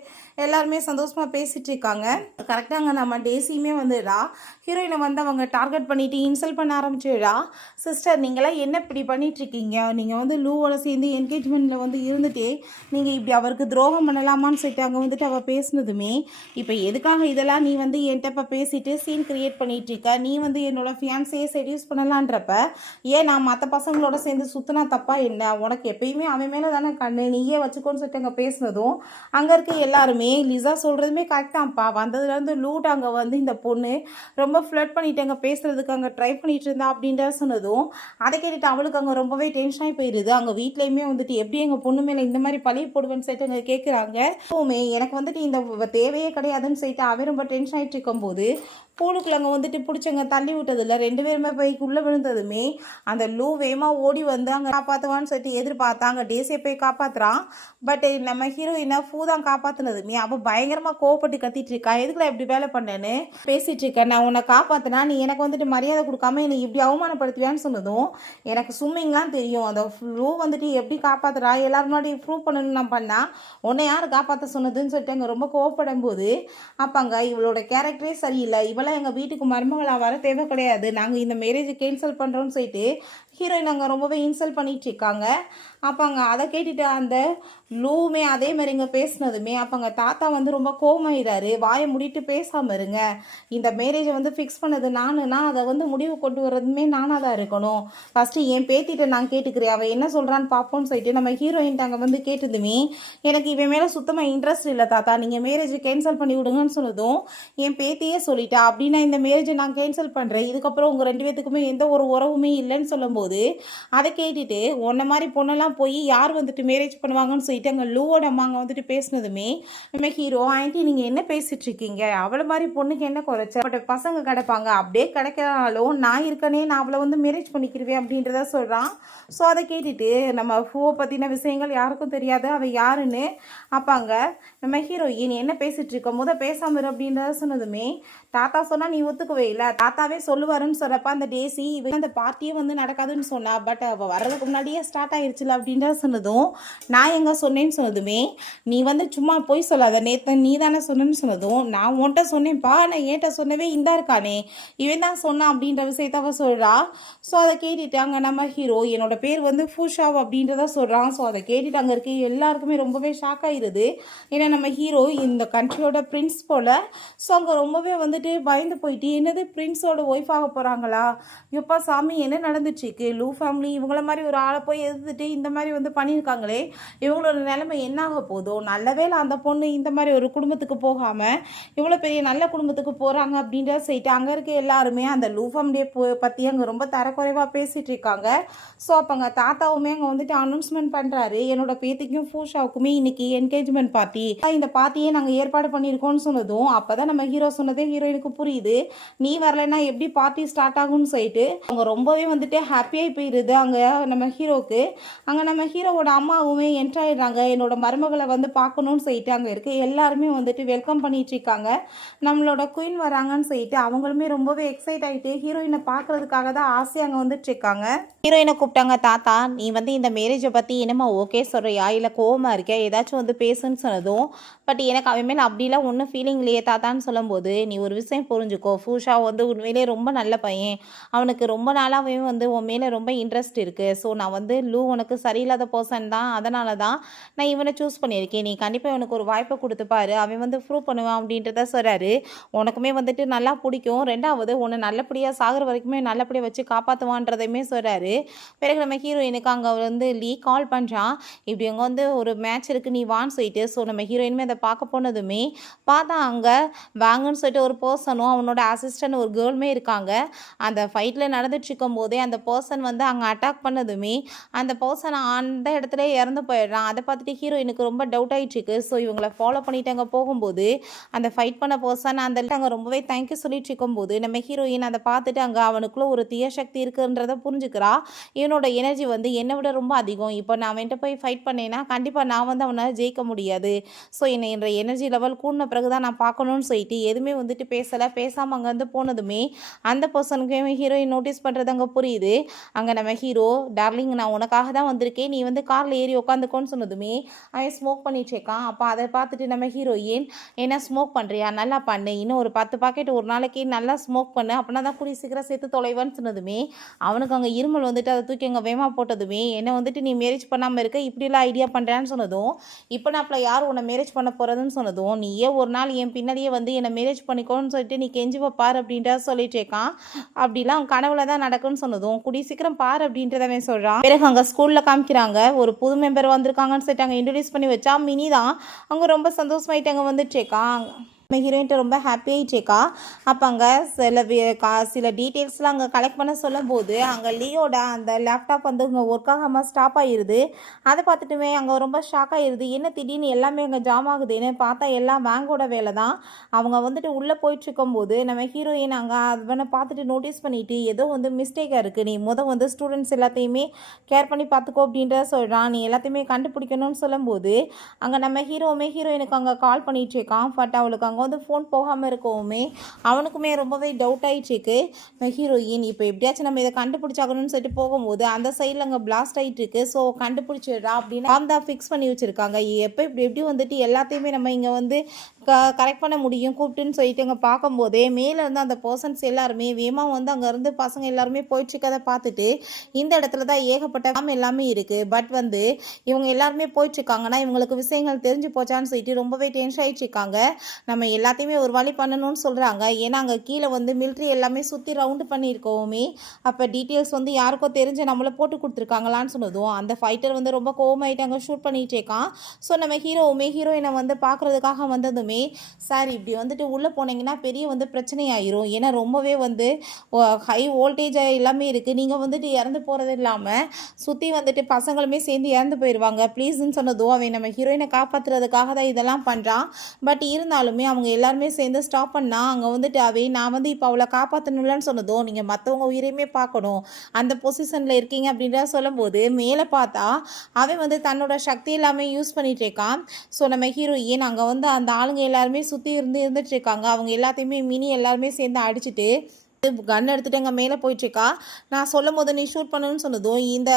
எல்லாருமே சந்தோஷமாக பேசிகிட்டு இருக்காங்க. கரெக்டாக அங்கே நம்ம டேசியுமே வந்துடா. ஹீரோயினை வந்து அவங்க டார்கெட் பண்ணிவிட்டு இன்சல்ட் பண்ண ஆரம்பிச்சிடா. சிஸ்டர் நீங்களாம் என்ன இப்படி பண்ணிகிட்ருக்கீங்க, நீங்கள் வந்து லூவோட சேர்ந்து என்கேஜ்மெண்ட்டில் வந்து இருந்துட்டு நீங்கள் இப்படி அவருக்கு துரோகம் பண்ணலாமான்னு சொல்லிட்டு அங்கே வந்துட்டு அவள் பேசினதுமே, இப்போ எதுக்காக இதெல்லாம் நீ வந்து என்கிட்ட இப்போ பேசிட்டு சீன் க்ரியேட் பண்ணிகிட்ருக்க, நீ வந்து என்னோடய ஃபியான்ஸையே செடியூஸ் பண்ணலான்றப்ப ஏன் நான் மற்ற பசங்களோட சேர்ந்து சுற்றினா தப்பா என்ன, உனக்கு எப்பயுமே அவன் மேலே தானே கண்ணு, நீயே வச்சுக்கோன்னு சொல்லிட்டு அங்கே பேசினதும் அங்கே இருக்க எல்லாருமே லிசா சொல்கிறதுமே கரெக்டாகப்பா, வந்ததுலேருந்து லூட் அங்கே வந்து இந்த பொண்ணு ரொம்ப ஃப்ளட் பண்ணிட்டு அங்கே பேசுகிறதுக்கு அங்கே ட்ரை பண்ணிகிட்டு இருந்தா அப்படின்ற சொன்னதும் அதை கேட்டுட்டு அவளுக்கு அங்கே ரொம்பவே டென்ஷனாகி போயிடுது. அங்கே வீட்லேயுமே வந்துட்டு எப்படி எங்கள் பொண்ணு மேலே இந்த மாதிரி பழி போடுவேன்னு சொல்லிட்டு அங்கே கேட்குறாங்க. எப்பவுமே எனக்கு வந்துட்டு இந்த தேவையே கிடையாதுன்னு சொல்லிட்டு அவன் ரொம்ப டென்ஷன் ஆகிட்டு இருக்கும்போது பூலுக்குள்ள அங்கே வந்துட்டு பிடிச்சவங்க தள்ளி விட்டதில்ல, 2 பேருமே போய்க்கு உள்ளே விழுந்ததுமே அந்த லூ வேகமாக ஓடி வந்து அங்கே காப்பாற்றுவான்னு சொல்லிட்டு எதிர்பார்த்தா அங்கே டேஸே போய் காப்பாற்றுறான். பட் நம்ம ஹீரோயினை ஃபூ தான் காப்பாற்றினதுமே அவள் பயங்கரமாக கோவப்பட்டு கத்திட்டு இருக்கா. எதுக்குள்ள இப்படி வேலை பண்ணேன்னு பேசிகிட்டு இருக்கேன், நான் உன்னை காப்பாற்றினா நீ எனக்கு வந்துட்டு மரியாதை கொடுக்காம என்னை இப்படி அவமானப்படுத்துவேன்னு சொன்னதும் எனக்கு ஸ்விம்மிங்லாம் தெரியும், அந்த லூ வந்துட்டு எப்படி காப்பாற்றுறா எல்லாரும் முன்னாடி ப்ரூவ் பண்ணணும்னு நான் பண்ணால் உன்னை யார் காப்பாற்ற சொன்னதுன்னு சொல்லிட்டு அங்கே ரொம்ப கோவப்படும் போது அப்போங்க இவளோட கேரக்டரே சரியில்லை, இவளெல்லாம் எங்கள் வீட்டுக்கு மருமகளாக வர தேவை கிடையாது, நாங்கள் இந்த மேரேஜை கேன்சல் பண்ணுறோன்னு சொல்லிட்டு ஹீரோயின் அங்கே ரொம்பவே இன்சல்ட் பண்ணிகிட்டு இருக்காங்க. அப்போ அங்கே அதை கேட்டுட்டு அந்த லூவுமே அதே மாதிரி இங்கே பேசினதுமே அப்போ அங்கே தாத்தா வந்து ரொம்ப கோவமாயிடாரு. வாயை முடிட்டு பேசாமல் இருங்க, இந்த மேரேஜை வந்து ஃபிக்ஸ் பண்ணது நானுன்னா அதை வந்து முடிவு கொண்டு வர்றதுமே நானாக தான் இருக்கணும், ஃபஸ்ட்டு என் பேத்திட்ட நான் கேட்டுக்கிறேன், அவன் என்ன சொல்கிறான்னு பார்ப்போன்னு சொல்லிட்டு நம்ம ஹீரோயின்ட்டு அங்கே வந்து கேட்டதுமே எனக்கு இவன் மேலே சுத்தமாக இன்ட்ரெஸ்ட் இல்லை தாத்தா, நீங்கள் மேரேஜை கேன்சல் பண்ணி விடுங்கன்னு சொன்னதும் என் பேத்தியே சொல்லிட்டா அப்படின்னா இந்த மேரேஜை நான் கேன்சல் பண்ணுறேன், இதுக்கப்புறம் உங்கள் 2 பேத்துக்குமே எந்த ஒரு உறவுமே இல்லைன்னு சொல்லும்போது அதை கேட்டுட்டு உன்ன மாதிரி பொண்ணெல்லாம் போய் யார் வந்துட்டு மேரேஜ் பண்ணுவாங்கன்னு சொல்லிட்டு அங்கே லூவோட அம்மாங்க வந்துட்டு பேசினதுமே நம்ம ஹீரோ ஆண்டி நீங்கள் என்ன பேசிட்டு இருக்கீங்க, அவளை மாதிரி பொண்ணுக்கு என்ன குறைச்ச, பட் பசங்க கிடைப்பாங்க, அப்படியே கிடைக்கிறாலும் நான் இருக்கனே, நான் அவளை வந்து மேரேஜ் பண்ணிக்கிறேன் அப்படின்றத சொல்கிறான். ஸோ அதை கேட்டுட்டு நம்ம பூவை பற்றின விஷயங்கள் யாருக்கும் தெரியாது அவள் யாருன்னு. அப்பாங்க நம்ம ஹீரோயின் என்ன பேசிகிட்டு இருக்கும் போது பேசாமல் இரு அப்படின்றத சொன்னதுமே தாத்தா சொன்னால் நீ ஒத்துக்கவே இல்லை, தாத்தாவே சொல்லுவாருன்னு சொல்கிறப்ப அந்த டேசி இவன் அந்த பார்ட்டியே வந்து நடக்காதுன்னு சொன்னா, பட் அவள் வர்றதுக்கு முன்னாடியே ஸ்டார்ட் ஆயிடுச்சுல அப்படின்றத சொன்னதும் நான் எங்கே சொன்னேன்னு சொன்னதுமே நீ வந்து சும்மா போய் சொல்லாத, நேற்று நீ தானே சொன்னேன்னு சொன்னதும் நான் உன்கிட்ட சொன்னேன்ப்பா, நான் ஏன்ட்ட சொன்னவே இந்தா இருக்கானே இவன் தான் சொன்னான் அப்படின்ற விஷயத்த அவள் சொல்கிறா. ஸோ அதை கேட்டுட்டு அங்கே நம்ம ஹீரோ என்னோட பேர் வந்து ஃபூஷாவ் அப்படின்றத சொல்கிறான். ஸோ அதை கேட்டுட்டு அங்கே இருக்க எல்லாருக்குமே ரொம்பவே ஷாக் ஆகிடுது. ஏன்னா நம்ம ஹீரோ இந்த கண்ட்ரியோட பிரின்ஸ் போல். ஸோ அங்கே ரொம்பவே வந்துட்டு பயந்து போயிட்டு என்னது பிரின்ஸோட ஒய்ஃப் ஆக போகிறாங்களா, எப்பா சாமி என்ன நடந்துச்சுக்கு, லூ ஃபேமிலி இவங்கள மாதிரி ஒரு ஆளை போய் எதிர்த்துட்டு இந்த மாதிரி வந்து பண்ணியிருக்காங்களே, இவங்களோட நிலைமை என்ன ஆக போதோ, நல்லவேளை அந்த பொண்ணு இந்த மாதிரி ஒரு குடும்பத்துக்கு போகாமல் இவ்வளோ பெரிய நல்ல குடும்பத்துக்கு போகிறாங்க அப்படின்ற சொல்லிட்டு அங்கே இருக்க எல்லாருமே அந்த லூ ஃபேமிலியை பற்றி அங்கே ரொம்ப தரக்குறைவாக பேசிகிட்டு இருக்காங்க. ஸோ அப்போ அங்கே தாத்தாவுமே அங்கே வந்துட்டு அனௌன்ஸ்மெண்ட் பண்ணுறாரு, என்னோட பேத்திக்கும் ஃபூஷாவுக்குமே இன்னைக்கு என்கேஜ்மெண்ட் பார்ட்டி, இந்த பார்ட்டியே நாங்கள் ஏற்பாடு பண்ணியிருக்கோம்னு சொன்னதும் அப்போ தான் நம்ம ஹீரோ சொன்னதே ஹீரோயினுக்கு புரியுது, நீ வரலைன்னா எப்படி பார்ட்டி ஸ்டார்ட் ஆகும்னு சொல்லிட்டு அவங்க ரொம்பவே வந்துட்டு ஹாப்பியாகி போயிடுது. அங்கே நம்ம ஹீரோக்கு அங்கே நம்ம ஹீரோவோட அம்மாவுமே என்ட்ராயிடுறாங்க, என்னோட மருமகளை வந்து பார்க்கணுன்னு சொல்லிட்டு அங்கே இருக்க எல்லாருமே வந்துட்டு வெல்கம் பண்ணிட்டு இருக்காங்க, நம்மளோட குயின் வராங்கன்னு சொல்லிட்டு அவங்களுமே ரொம்பவே எக்ஸைட் ஆகிட்டு ஹீரோயினை பார்க்கறதுக்காக தான் ஆசையாக அங்கே வந்துட்டு இருக்காங்க. ஹீரோயினை கூப்பிட்டாங்க, தாத்தா நீ வந்து இந்த மேரேஜை பற்றி என்னம்மா ஓகே சொல்கிறியா இல்லை கோவமாக இருக்க, ஏதாச்சும் வந்து பேசுன்னு சொன்னதும் பட் எனக்கு அவன் மேலே அப்படிலாம் ஒன்றும் ஃபீலிங் இல்லையே தாத்தான்னு சொல்லும்போது நீ ஒரு விஷயம் புரிஞ்சுக்கோ, ஃபூஷா வந்து உண்மையிலே ரொம்ப நல்ல பையன், அவனுக்கு ரொம்ப நாளாகவே வந்து உன் மேலே ரொம்ப இன்ட்ரெஸ்ட் இருக்குது, ஸோ நான் வந்து லூ உனக்கு சரியில்லாத பர்சன் தான், அதனால தான் நான் இவனை சூஸ் பண்ணியிருக்கேன், நீ கண்டிப்பாக இவனுக்கு ஒரு வாய்ப்பை கொடுத்துப்பாரு, அவன் வந்து ப்ரூவ் பண்ணுவான் அப்படின்றத சொல்கிறாரு. உனக்குமே வந்துட்டு நல்லா பிடிக்கும், ரெண்டாவது உன்னை நல்லபடியாக சாகிற வரைக்குமே நல்லபடியாக வச்சு காப்பாற்றுவான்றதையுமே சொல்கிறாரு. பிறகு நம்ம ஹீரோயினுக்கு அங்கே வந்து லீ கால் பண்ணுறான், இப்படி அங்கே வந்து ஒரு மேட்ச் இருக்குது நீ வான்னு சொல்லிட்டு. ஸோ நம்ம ஹீரோயினுமே அதை பார்க்க போனதுமே பார்த்தா அங்கே வாங்கன்னு சொல்லிட்டு ஒரு பர்சனும் அவனோட அசிஸ்டன்ட் ஒரு கேர்ளுமே இருக்காங்க. அந்த ஃபைட்டில் நடந்துட்டு இருக்கும் போதே அந்த பர்சன் பர்சன் வந்து அங்கே அட்டாக் பண்ணதுமே அந்த பர்சன் அந்த இடத்துல இறந்து போயிடுறான். அதை பார்த்துட்டு ஹீரோயினுக்கு ரொம்ப டவுட் ஆகிட்டுருக்கு. ஸோ இவங்களை ஃபாலோ பண்ணிட்டு அங்கே போகும்போது அந்த ஃபைட் பண்ண பர்சன் அந்த அங்கே ரொம்பவே தேங்க்யூ சொல்லிட்டு இருக்கும்போது நம்ம ஹீரோயின் அதை பார்த்துட்டு அங்கே அவனுக்குள்ள ஒரு தீய சக்தி இருக்குன்றதை புரிஞ்சுக்கிறா. இவனோட எனர்ஜி வந்து என்னை விட ரொம்ப அதிகம். இப்போ நான் அவன்கிட்ட போய் ஃபைட் பண்ணேன்னா கண்டிப்பாக நான் வந்து அவனை ஜெயிக்க முடியாது. ஸோ என்ற எனர்ஜி லெவல் கூடின பிறகு தான் நான் பார்க்கணும்னு சொல்லிட்டு எதுவுமே வந்துட்டு பேசாமல் அங்கே வந்து போனதுமே அந்த பர்சனுக்கு ஹீரோயின் நோட்டீஸ் பண்ணுறது அங்கே புரியுது. அங்கே நம்ம ஹீரோ டார்லிங் நான் உனக்காக தான் வந்திருக்கேன், நீ வந்து காரில் ஏறி உட்காந்துக்கோன்னு சொன்னதுமே அவன் ஸ்மோக் பண்ணிட்டு இருக்கான். அப்போ அதை பார்த்துட்டு நம்ம ஹீரோயின் என்ன ஸ்மோக் பண்ணுறியா, நல்லா பண்ணு, இன்னும் ஒரு 10 பாக்கெட் ஒரு நாளைக்கு நல்லா ஸ்மோக் பண்ணு, அப்படின்னா தான் கூடிய சீக்கிரம் சேர்த்து தொலைவான்னு சொன்னதுமே அவனுக்கு அங்கே இருமல் வந்துட்டு அதை தூக்கி அங்கே வேமா போட்டதுமே என்னை வந்துட்டு நீ மேரேஜ் பண்ணாமல் இருக்க இப்படிலாம் ஐடியா பண்ணுறான்னு சொன்னதும் இப்போ நான் அப்போ யார் உன்னை மேரேஜ் பண்ண போகிறதுன்னு சொன்னதும் நீ ஏன் ஒரு நாள் என் பின்னாடியே வந்து என்னை மேரேஜ் பண்ணிக்கோன்னு சொல்லிட்டு நீ கெஞ்சுவ பார் அப்படின்றத சொல்லிட்டு இருக்கான். அப்படிலாம் கனவுல தான் நடக்குன்னு சொன்னதும் கூடிய சீக்கிரம் பார் அப்படின்றத அவன் சொல்கிறான். பிறகு அங்கே ஸ்கூலில் காமிக்கிறாங்க ஒரு புது மெம்பர் வந்திருக்காங்கன்னு சொல்லிட்டு அங்கே இன்ட்ரடியூஸ் பண்ணி வச்சா மினி தான். அவங்க ரொம்ப சந்தோஷமாயிட்டு அங்கே வந்துட்டு இருக்கான். ஹீரோயின்ட்டு ரொம்ப ஹாப்பியாகிட்டேக்கா. அப்போ அங்கே சில டீட்டெயில்ஸ்லாம் அங்கே கலெக்ட் பண்ண சொல்லும்போது அங்கே லியோட அந்த லேப்டாப் வந்து இங்கே ஒர்க் ஆகாமல் ஸ்டாப் ஆகிடுது. அதை பார்த்துட்டுமே அங்கே ரொம்ப ஷாக் ஆகிடுது. என்ன திடீர்னு எல்லாமே அங்கே ஜாம் ஆகுதுன்னு பார்த்தா எல்லாம் வேங்கோட வேலை தான். அவங்க வந்துட்டு உள்ளே போயிட்டுருக்கும்போது நம்ம ஹீரோயின் அங்கே அவனை பார்த்துட்டு நோட்டீஸ் பண்ணிவிட்டு ஏதோ வந்து மிஸ்டேக்காக இருக்குது, நீ வந்து ஸ்டூடெண்ட்ஸ் எல்லாத்தையுமே கேர் பண்ணி பார்த்துக்கோ அப்படின்றத சொல்கிறான். நீ எல்லாத்தையுமே கண்டுபிடிக்கணும்னு சொல்லும்போது அங்கே நம்ம ஹீரோயினுக்கு அங்கே கால் பண்ணிகிட்டு இருக்கான். பட் அவளுக்கு அங்கே வந்து ஃபோன் போகாமல் இருக்கவுமே அவனுக்குமே ரொம்பவே டவுட் ஆகிட்டுருக்கு. ஹீரோயின் இப்போ எப்படியாச்சும் நம்ம இதை கண்டுபிடிச்சாகணும்னு சொல்லிட்டு போகும்போது அந்த சைடில் அங்கே பிளாஸ்ட் ஆகிட்டுருக்கு. ஸோ கண்டுபிடிச்சிடுறா அப்படின்னு தான் ஃபிக்ஸ் பண்ணி வச்சுருக்காங்க. எப்படி வந்துட்டு எல்லாத்தையுமே நம்ம இங்கே வந்து கரெக்ட் பண்ண முடியும் கூப்பிட்டுன்னு சொல்லிட்டு அங்கே பார்க்கும்போதே மேலே இருந்து அந்த பர்சன்ஸ் எல்லாருமே வேகமாக வந்து அங்கேருந்து பசங்க எல்லாருமே போயிட்டுருக்கதை பார்த்துட்டு இந்த இடத்துல தான் ஏகப்பட்ட எல்லாமே இருக்குது. பட் வந்து இவங்க எல்லாருமே போயிட்டுருக்காங்கன்னா இவங்களுக்கு விஷயங்கள் தெரிஞ்சு போச்சான்னு சொல்லிட்டு ரொம்பவே டென்ஷன் ஆகிட்டுருக்காங்க. நம்ம எல்லாத்தையுமே ஒரு வழி பண்ணணும்னு சொல்கிறாங்க. ஏன்னா அங்கே கீழே வந்து மிலிட்ரி எல்லாமே சுற்றி ரவுண்டு பண்ணியிருக்கோமே, அப்போ டீட்டெயில்ஸ் வந்து யாருக்கோ தெரிஞ்சு நம்மளை போட்டு கொடுத்துருக்காங்களான்னு சொன்னதும் அந்த ஃபைட்டர் வந்து ரொம்ப கோவமாயிட்டு அங்கே ஷூட் பண்ணிகிட்டே இருக்கான். ஸோ நம்ம ஹீரோயினை வந்து பார்க்குறதுக்காக வந்ததுமே சார் இப்படி வந்துட்டு உள்ளே போனீங்கன்னா பெரிய வந்து பிரச்சனை ஆயிரும், ஏன்னா ரொம்பவே வந்து ஹை வோல்டேஜ் எல்லாமே இருக்குது, நீங்கள் வந்துட்டு இறந்து போகிறது இல்லாமல் சுற்றி வந்துட்டு பசங்களுமே சேர்ந்து இறந்து போயிடுவாங்க ப்ளீஸ்ன்னு சொன்னதும் அவன் நம்ம ஹீரோயினை காப்பாற்றுறதுக்காக தான் இதெல்லாம் பண்ணுறான். பட் இருந்தாலுமே அவங்க எல்லாருமே சேர்ந்து ஸ்டாப் பண்ணால் அங்கே வந்துட்டு நான் வந்து இப்போ அவளை காப்பாற்றணும்லன்னு சொன்னதும் நீங்கள் மற்றவங்க உயிரையுமே பார்க்கணும், அந்த பொசிஷனில் இருக்கீங்க அப்படின்றத சொல்லும்போது மேலே பார்த்தா அவன் வந்து தன்னோட சக்தி எல்லாமே யூஸ் பண்ணிட்டு இருக்கான். ஸோ நம்ம ஹீரோயின் அங்கே வந்து அந்த ஆளுங்க எல்லாருமே சுற்றி இருந்துட்டு இருக்காங்க. அவங்க எல்லாத்தையுமே மினி எல்லாருமே சேர்ந்து அடிச்சுட்டு கன் எடுத்துகிட்டு அங்கே மேலே போயிட்டுருக்கா. நான் சொல்லும் போது நீ ஷூட் பண்ணணும்னு சொன்னதும் இந்த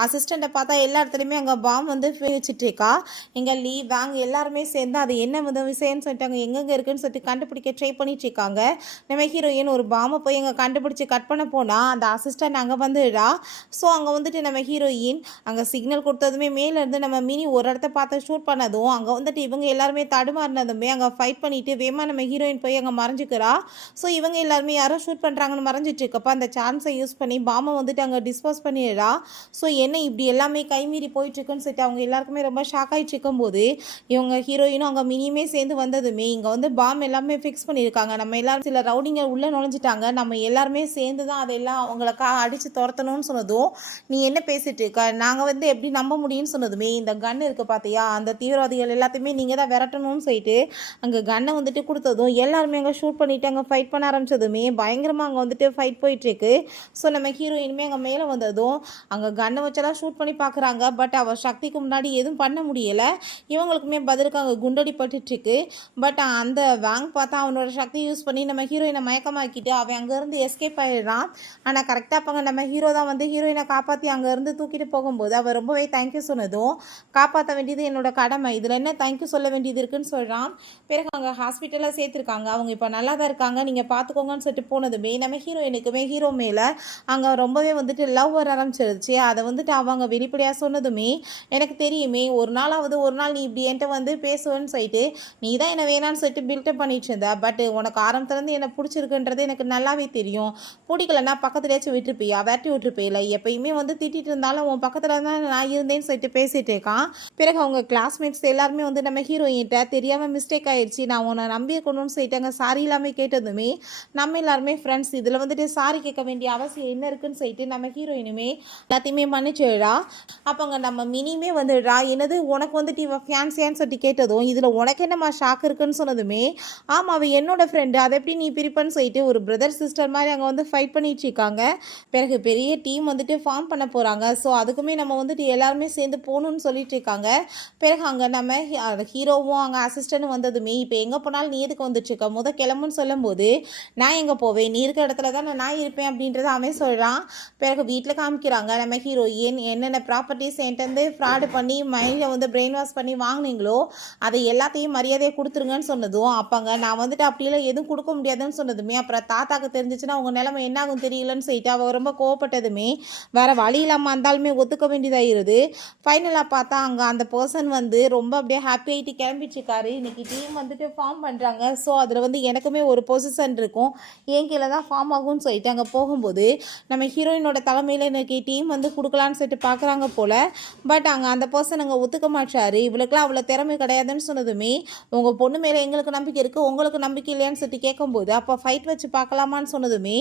அசிஸ்டண்ட்டை பார்த்தா எல்லா இடத்துலையுமே அங்கே பாம் வந்து வச்சுட்ருக்கா. எங்கள் வேங்க எல்லாருமே சேர்ந்து அது என்ன வந்து விஷயம்னு சொல்லிட்டு அங்கே எங்கெங்கே இருக்குன்னு சொல்லிட்டு கண்டுபிடிக்க ட்ரை பண்ணிட்டுருக்காங்க. நம்ம ஹீரோயின் ஒரு பாம்பை போய் அங்கே கண்டுபிடிச்சி கட் பண்ண போனால் அந்த அசிஸ்டண்ட் அங்கே வந்துடுறா. ஸோ அங்கே வந்துட்டு நம்ம ஹீரோயின் அங்கே சிக்னல் கொடுத்ததுமே மேலேருந்து நம்ம மினி ஒரு இடத்த பார்த்து ஷூட் பண்ணதும் அங்கே வந்துட்டு இவங்க எல்லாருமே தடுமாறினதுமே அங்கே ஃபைட் பண்ணிவிட்டு வேமா நம்ம ஹீரோயின் போய் அங்கே மறைஞ்சிக்கிறா. ஸோ இவங்க எல்லாருமே யாரோ ஷூட் பண்ணுறாங்கன்னு மறைஞ்சிட்டு இருக்கப்போ அந்த சான்ஸை யூஸ் பண்ணி பாம்பை வந்துட்டு அங்கே டிஸ்போஸ் பண்ணிடுறா. ஸோ என்ன இப்படி எல்லாமே கைமீறி போயிட்டுருக்குன்னு சொல்லிட்டு அவங்க எல்லாருக்குமே ரொம்ப ஷாக் ஆகிட்டு இருக்கும்போது இவங்க ஹீரோயினும் அங்கே மினியுமே சேர்ந்து வந்ததுமே இங்கே வந்து பாம் எல்லாமே ஃபிக்ஸ் பண்ணியிருக்காங்க. நம்ம எல்லாரும் சில ரவுடிங்க உள்ளே நுழைஞ்சிட்டாங்க, நம்ம எல்லாருமே சேர்ந்து தான் அதெல்லாம் அவங்களுக்கா அடித்து துரத்தணும்னு சொன்னதும் நீ என்ன பேசிட்டு இருக்க, நாங்கள் வந்து எப்படி நம்ப முடியும்னு சொன்னதுமே இந்த கன் இருக்குது பார்த்தியா, அந்த தீவிரவாதிகள் எல்லாத்தையுமே நீங்கள் தான் விரட்டணும்னு சொல்லிட்டு அங்கே கன்னை வந்துட்டு கொடுத்ததும் எல்லாருமே அங்கே ஷூட் பண்ணிவிட்டு அங்கே ஃபைட் பண்ண ஆரம்பித்ததுமே பயங்கரமாக அங்கே வந்துட்டு ஃபைட் போயிட்டுருக்கு. ஸோ நம்ம ஹீரோயினுமே அங்கே மேலே வந்ததும் அங்கே கன்னை வச்செல்லாம் ஷூட் பண்ணி பார்க்குறாங்க. பட் அவள் சக்திக்கு முன்னாடி எதுவும் பண்ண முடியலை. இவங்களுக்குமே பதிலுக்கு அங்கே குண்டடி பட்டுருக்கு. பட் அந்த வேங் பார்த்தா அவனோட சக்தி யூஸ் பண்ணி நம்ம ஹீரோயினை மயக்கமாக்கிட்டு அவன் அங்கேருந்து எஸ்கேப் ஆகிடுறான். ஆனால் கரெக்டாக அப்போ நம்ம ஹீரோ தான் வந்து ஹீரோயினை காப்பாற்றி அங்கேருந்து தூக்கிட்டு போகும்போது அவள் ரொம்பவே தேங்க்யூ சொன்னதும் காப்பாற்ற வேண்டியது என்னோட கடமை, இதில் என்ன தேங்க்யூ சொல்ல வேண்டியது இருக்குன்னு சொல்கிறான். பிறகு அங்கே ஹாஸ்பிட்டலில் சேர்த்துருக்காங்க, அவங்க இப்போ நல்லா தான் இருக்காங்க, நீங்கள் பார்த்துக்கோங்கன்னு சொல்லிட்டு போனதுமே நம்ம ஹீரோயினுக்குமே ஹீரோ மேலே அங்கே ரொம்பவே வந்துட்டு லவ் வர ஆரம்பிச்சிருச்சு. அதை வந்துட்டு அவங்க வெளிப்படையாக சொன்னதுமே எனக்கு தெரியுமே ஒரு நாள் நீ இப்படி என்கிட்ட வந்து பேசுவேன்னு சொல்லிட்டு நீ தான் என்னை வேணான்னு சொல்லிட்டு பில்டப் பண்ணிட்டு இருந்த. பட் உனக்கு ஆரம்பத்துலேருந்து என்னை பிடிச்சிருக்குன்றது எனக்கு நல்லாவே தெரியும், பிடிக்கலன்னா பக்கத்துலேயாச்சும் விட்டுருப்பியா, விரட்டி விட்டுருப்பில்ல, எப்பயுமே வந்து திட்டிகிட்டு இருந்தாலும் உன் பக்கத்தில் தான் நான் இருந்தேன்னு சொல்லிட்டு பேசிகிட்டு இருக்கான். பிறகு அவங்க கிளாஸ்மேட்ஸ் எல்லாருமே வந்து நம்ம ஹீரோயின்கிட்ட தெரியாமல் மிஸ்டேக் ஆகிடுச்சு, நான் உன்னை நம்பியிருக்கணும்னு சொல்லிட்டு அங்கே சாரி இல்லாமல் கேட்டதுமே நம்ம எல்லாருமே ஃப்ரெண்ட்ஸ் இதில் வந்துட்டு சாரி கேட்க வேண்டிய அவசியம் என்ன இருக்குன்னு சொல்லிட்டு நம்ம ஹீரோயினுமே எல்லாத்தையுமே மன்னிச்சிடுறா. அப்போங்க நம்ம மினிமே வந்துடுறா. என்னது உனக்கு வந்துட்டு இவ ஃபியான்சியான்னு சொல்லிட்டு கேட்டதும் இதில் உனக்கு என்னம்மா ஷாக் இருக்குன்னு சொன்னதுமே ஆமாம் அவள் என்னோட ஃப்ரெண்டு அதை எப்படி நீ பிரிப்பன்னு சொல்லிட்டு ஒரு பிரதர் சிஸ்டர் மாதிரி அங்கே வந்து ஃபைட் பண்ணிட்டு இருக்காங்க. பிறகு பெரிய டீம் வந்துட்டு ஃபார்ம் பண்ண போகிறாங்க. ஸோ அதுக்குமே நம்ம வந்துட்டு எல்லாருமே சேர்ந்து போகணும்னு சொல்லிட்டு இருக்காங்க. பிறகு அங்கே நம்ம ஹீரோவும் அங்கே அசிஸ்டன்ட்டும் வந்ததுமே இப்போ எங்கே போனாலும் நீ எதுக்கு வந்துட்டுருக்க கிளம்புன்னு சொல்லும்போது நான் எங்கே போவேன் நீ இருக்கிற இடத்துல தான் நான் இருப்பேன் அப்படின்றத அவன் சொல்கிறான். பிறகு வீட்டில் காமிக்கிறாங்க நம்ம ஹீரோயின் என்னென்ன ப்ராப்பர்ட்டிஸ் என்கிட்ட ஃப்ராடு பண்ணி மைண்டில் வந்து பிரெயின் வாஷ் பண்ணி வாங்கினீங்களோ அதை எல்லாத்தையும் மரியாதையை கொடுத்துருங்கன்னு சொன்னதும் அப்போங்க நான் வந்துட்டு அப்படியெல்லாம் எதுவும் கொடுக்க முடியாதுன்னு சொன்னதுமே அப்புறம் தாத்தாக்கு தெரிஞ்சிச்சுன்னா அவங்க நிலைமை என்ன ஆகும் தெரியலன்னு சொல்லிட்டு அவள் ரொம்ப கோவப்பட்டதுமே வேறு வழி இல்லாமல் இருந்தாலுமே ஒத்துக்க வேண்டியதாகிடுது. ஃபைனலாக பார்த்தா அங்கே அந்த பர்சன் வந்து ரொம்ப அப்படியே ஹாப்பி ஆகிட்டு கிளம்பிட்டுருக்காரு. இன்றைக்கி டீம் வந்துட்டு ஃபார்ம் பண்ணுறாங்க. ஸோ அதில் வந்து எனக்குமே ஒரு பொசிஷன் இருக்கும் என் கீழே தான் ஃபார்ம் ஆகும்னு சொல்லிட்டு அங்கே போகும்போது நம்ம ஹீரோயினோட தலைமையில் இன்றைக்கி டீம் வந்து கொடுக்கலான்னு சொல்லிட்டு பார்க்குறாங்க போல். பட் அங்கே அந்த பர்சன் அங்கே ஒத்துக்க மாட்டாரு. இவளுக்குலாம் அவ்வளோ திறமை கிடையாதுன்னு சொன்னதுமே உங்கள் பொண்ணு மேலே எங்களுக்கு நம்பிக்கை இருக்குது உங்களுக்கு நம்பிக்கை இல்லையான்னு சொல்லிட்டு கேட்கும்போது அப்போ ஃபைட் வச்சு பார்க்கலாமான்னு சொன்னதுமே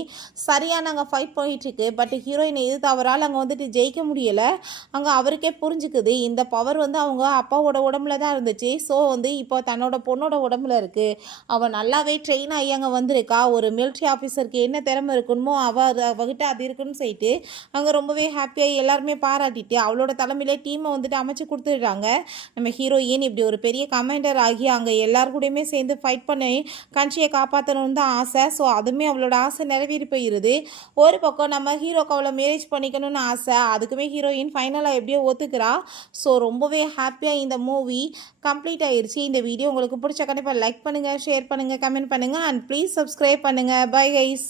சரியான அங்கே ஃபைட் போயிட்டுருக்கு. பட் ஹீரோயினை எதிர்த்து அவரால் அங்கே வந்துட்டு ஜெயிக்க முடியலை. அங்கே அவருக்கே புரிஞ்சுக்குது இந்த பவர் வந்து அவங்க அப்பாவோட உடம்புல தான் இருந்துச்சு. ஸோ வந்து இப்போ தன்னோட பொண்ணோட உடம்புல இருக்குது. அவள் நல்லாவே ட்ரெயின் ஆகி அங்கே வந்திருக்கா. ஒரு மிலிட்ரி ஆஃபீஸருக்கு என்ன திறமை இருக்கணுமோ அவகிட்ட அது இருக்குன்னு சொல்லிட்டு அங்கே ரொம்பவே ஹாப்பியாக எல்லாருமே பாராட்டிட்டு அவளோட தலைமையிலே டீமை வந்துட்டு அமைச்சு கொடுத்துடுறாங்க. நம்ம ஹீரோயின் இப்படி ஒரு பெரிய கமாண்டர் ஆகி அங்கே எல்லார் கூடயுமே சேர்ந்து ஃபைட் பண்ணி கண்ட்ரியை காப்பாற்றணும்னு தான் ஆசை. ஸோ அதுவுமே அவளோட ஆசை நிறைவேறி போயிடுது. ஒரு பக்கம் நம்ம ஹீரோக்கு அவளை மேரேஜ் பண்ணிக்கணும்னு ஆசை. அதுக்குமே ஹீரோயின் ஃபைனலாக எப்படியோ ஒத்துக்கிறா. ஸோ ரொம்பவே ஹாப்பியாக இந்த மூவி கம்ப்ளீட் ஆயிடுச்சு. இந்த வீடியோ உங்களுக்கு பிடிச்ச கண்டிப்பாக லைக் பண்ணுங்கள், ஷேர் பண்ணுங்கள், கமெண்ட் பண்ணுங்கள் அண்ட் ப்ளீஸ் சப்ஸ்கிரைப் பண்ணுங்கள். Bye guys.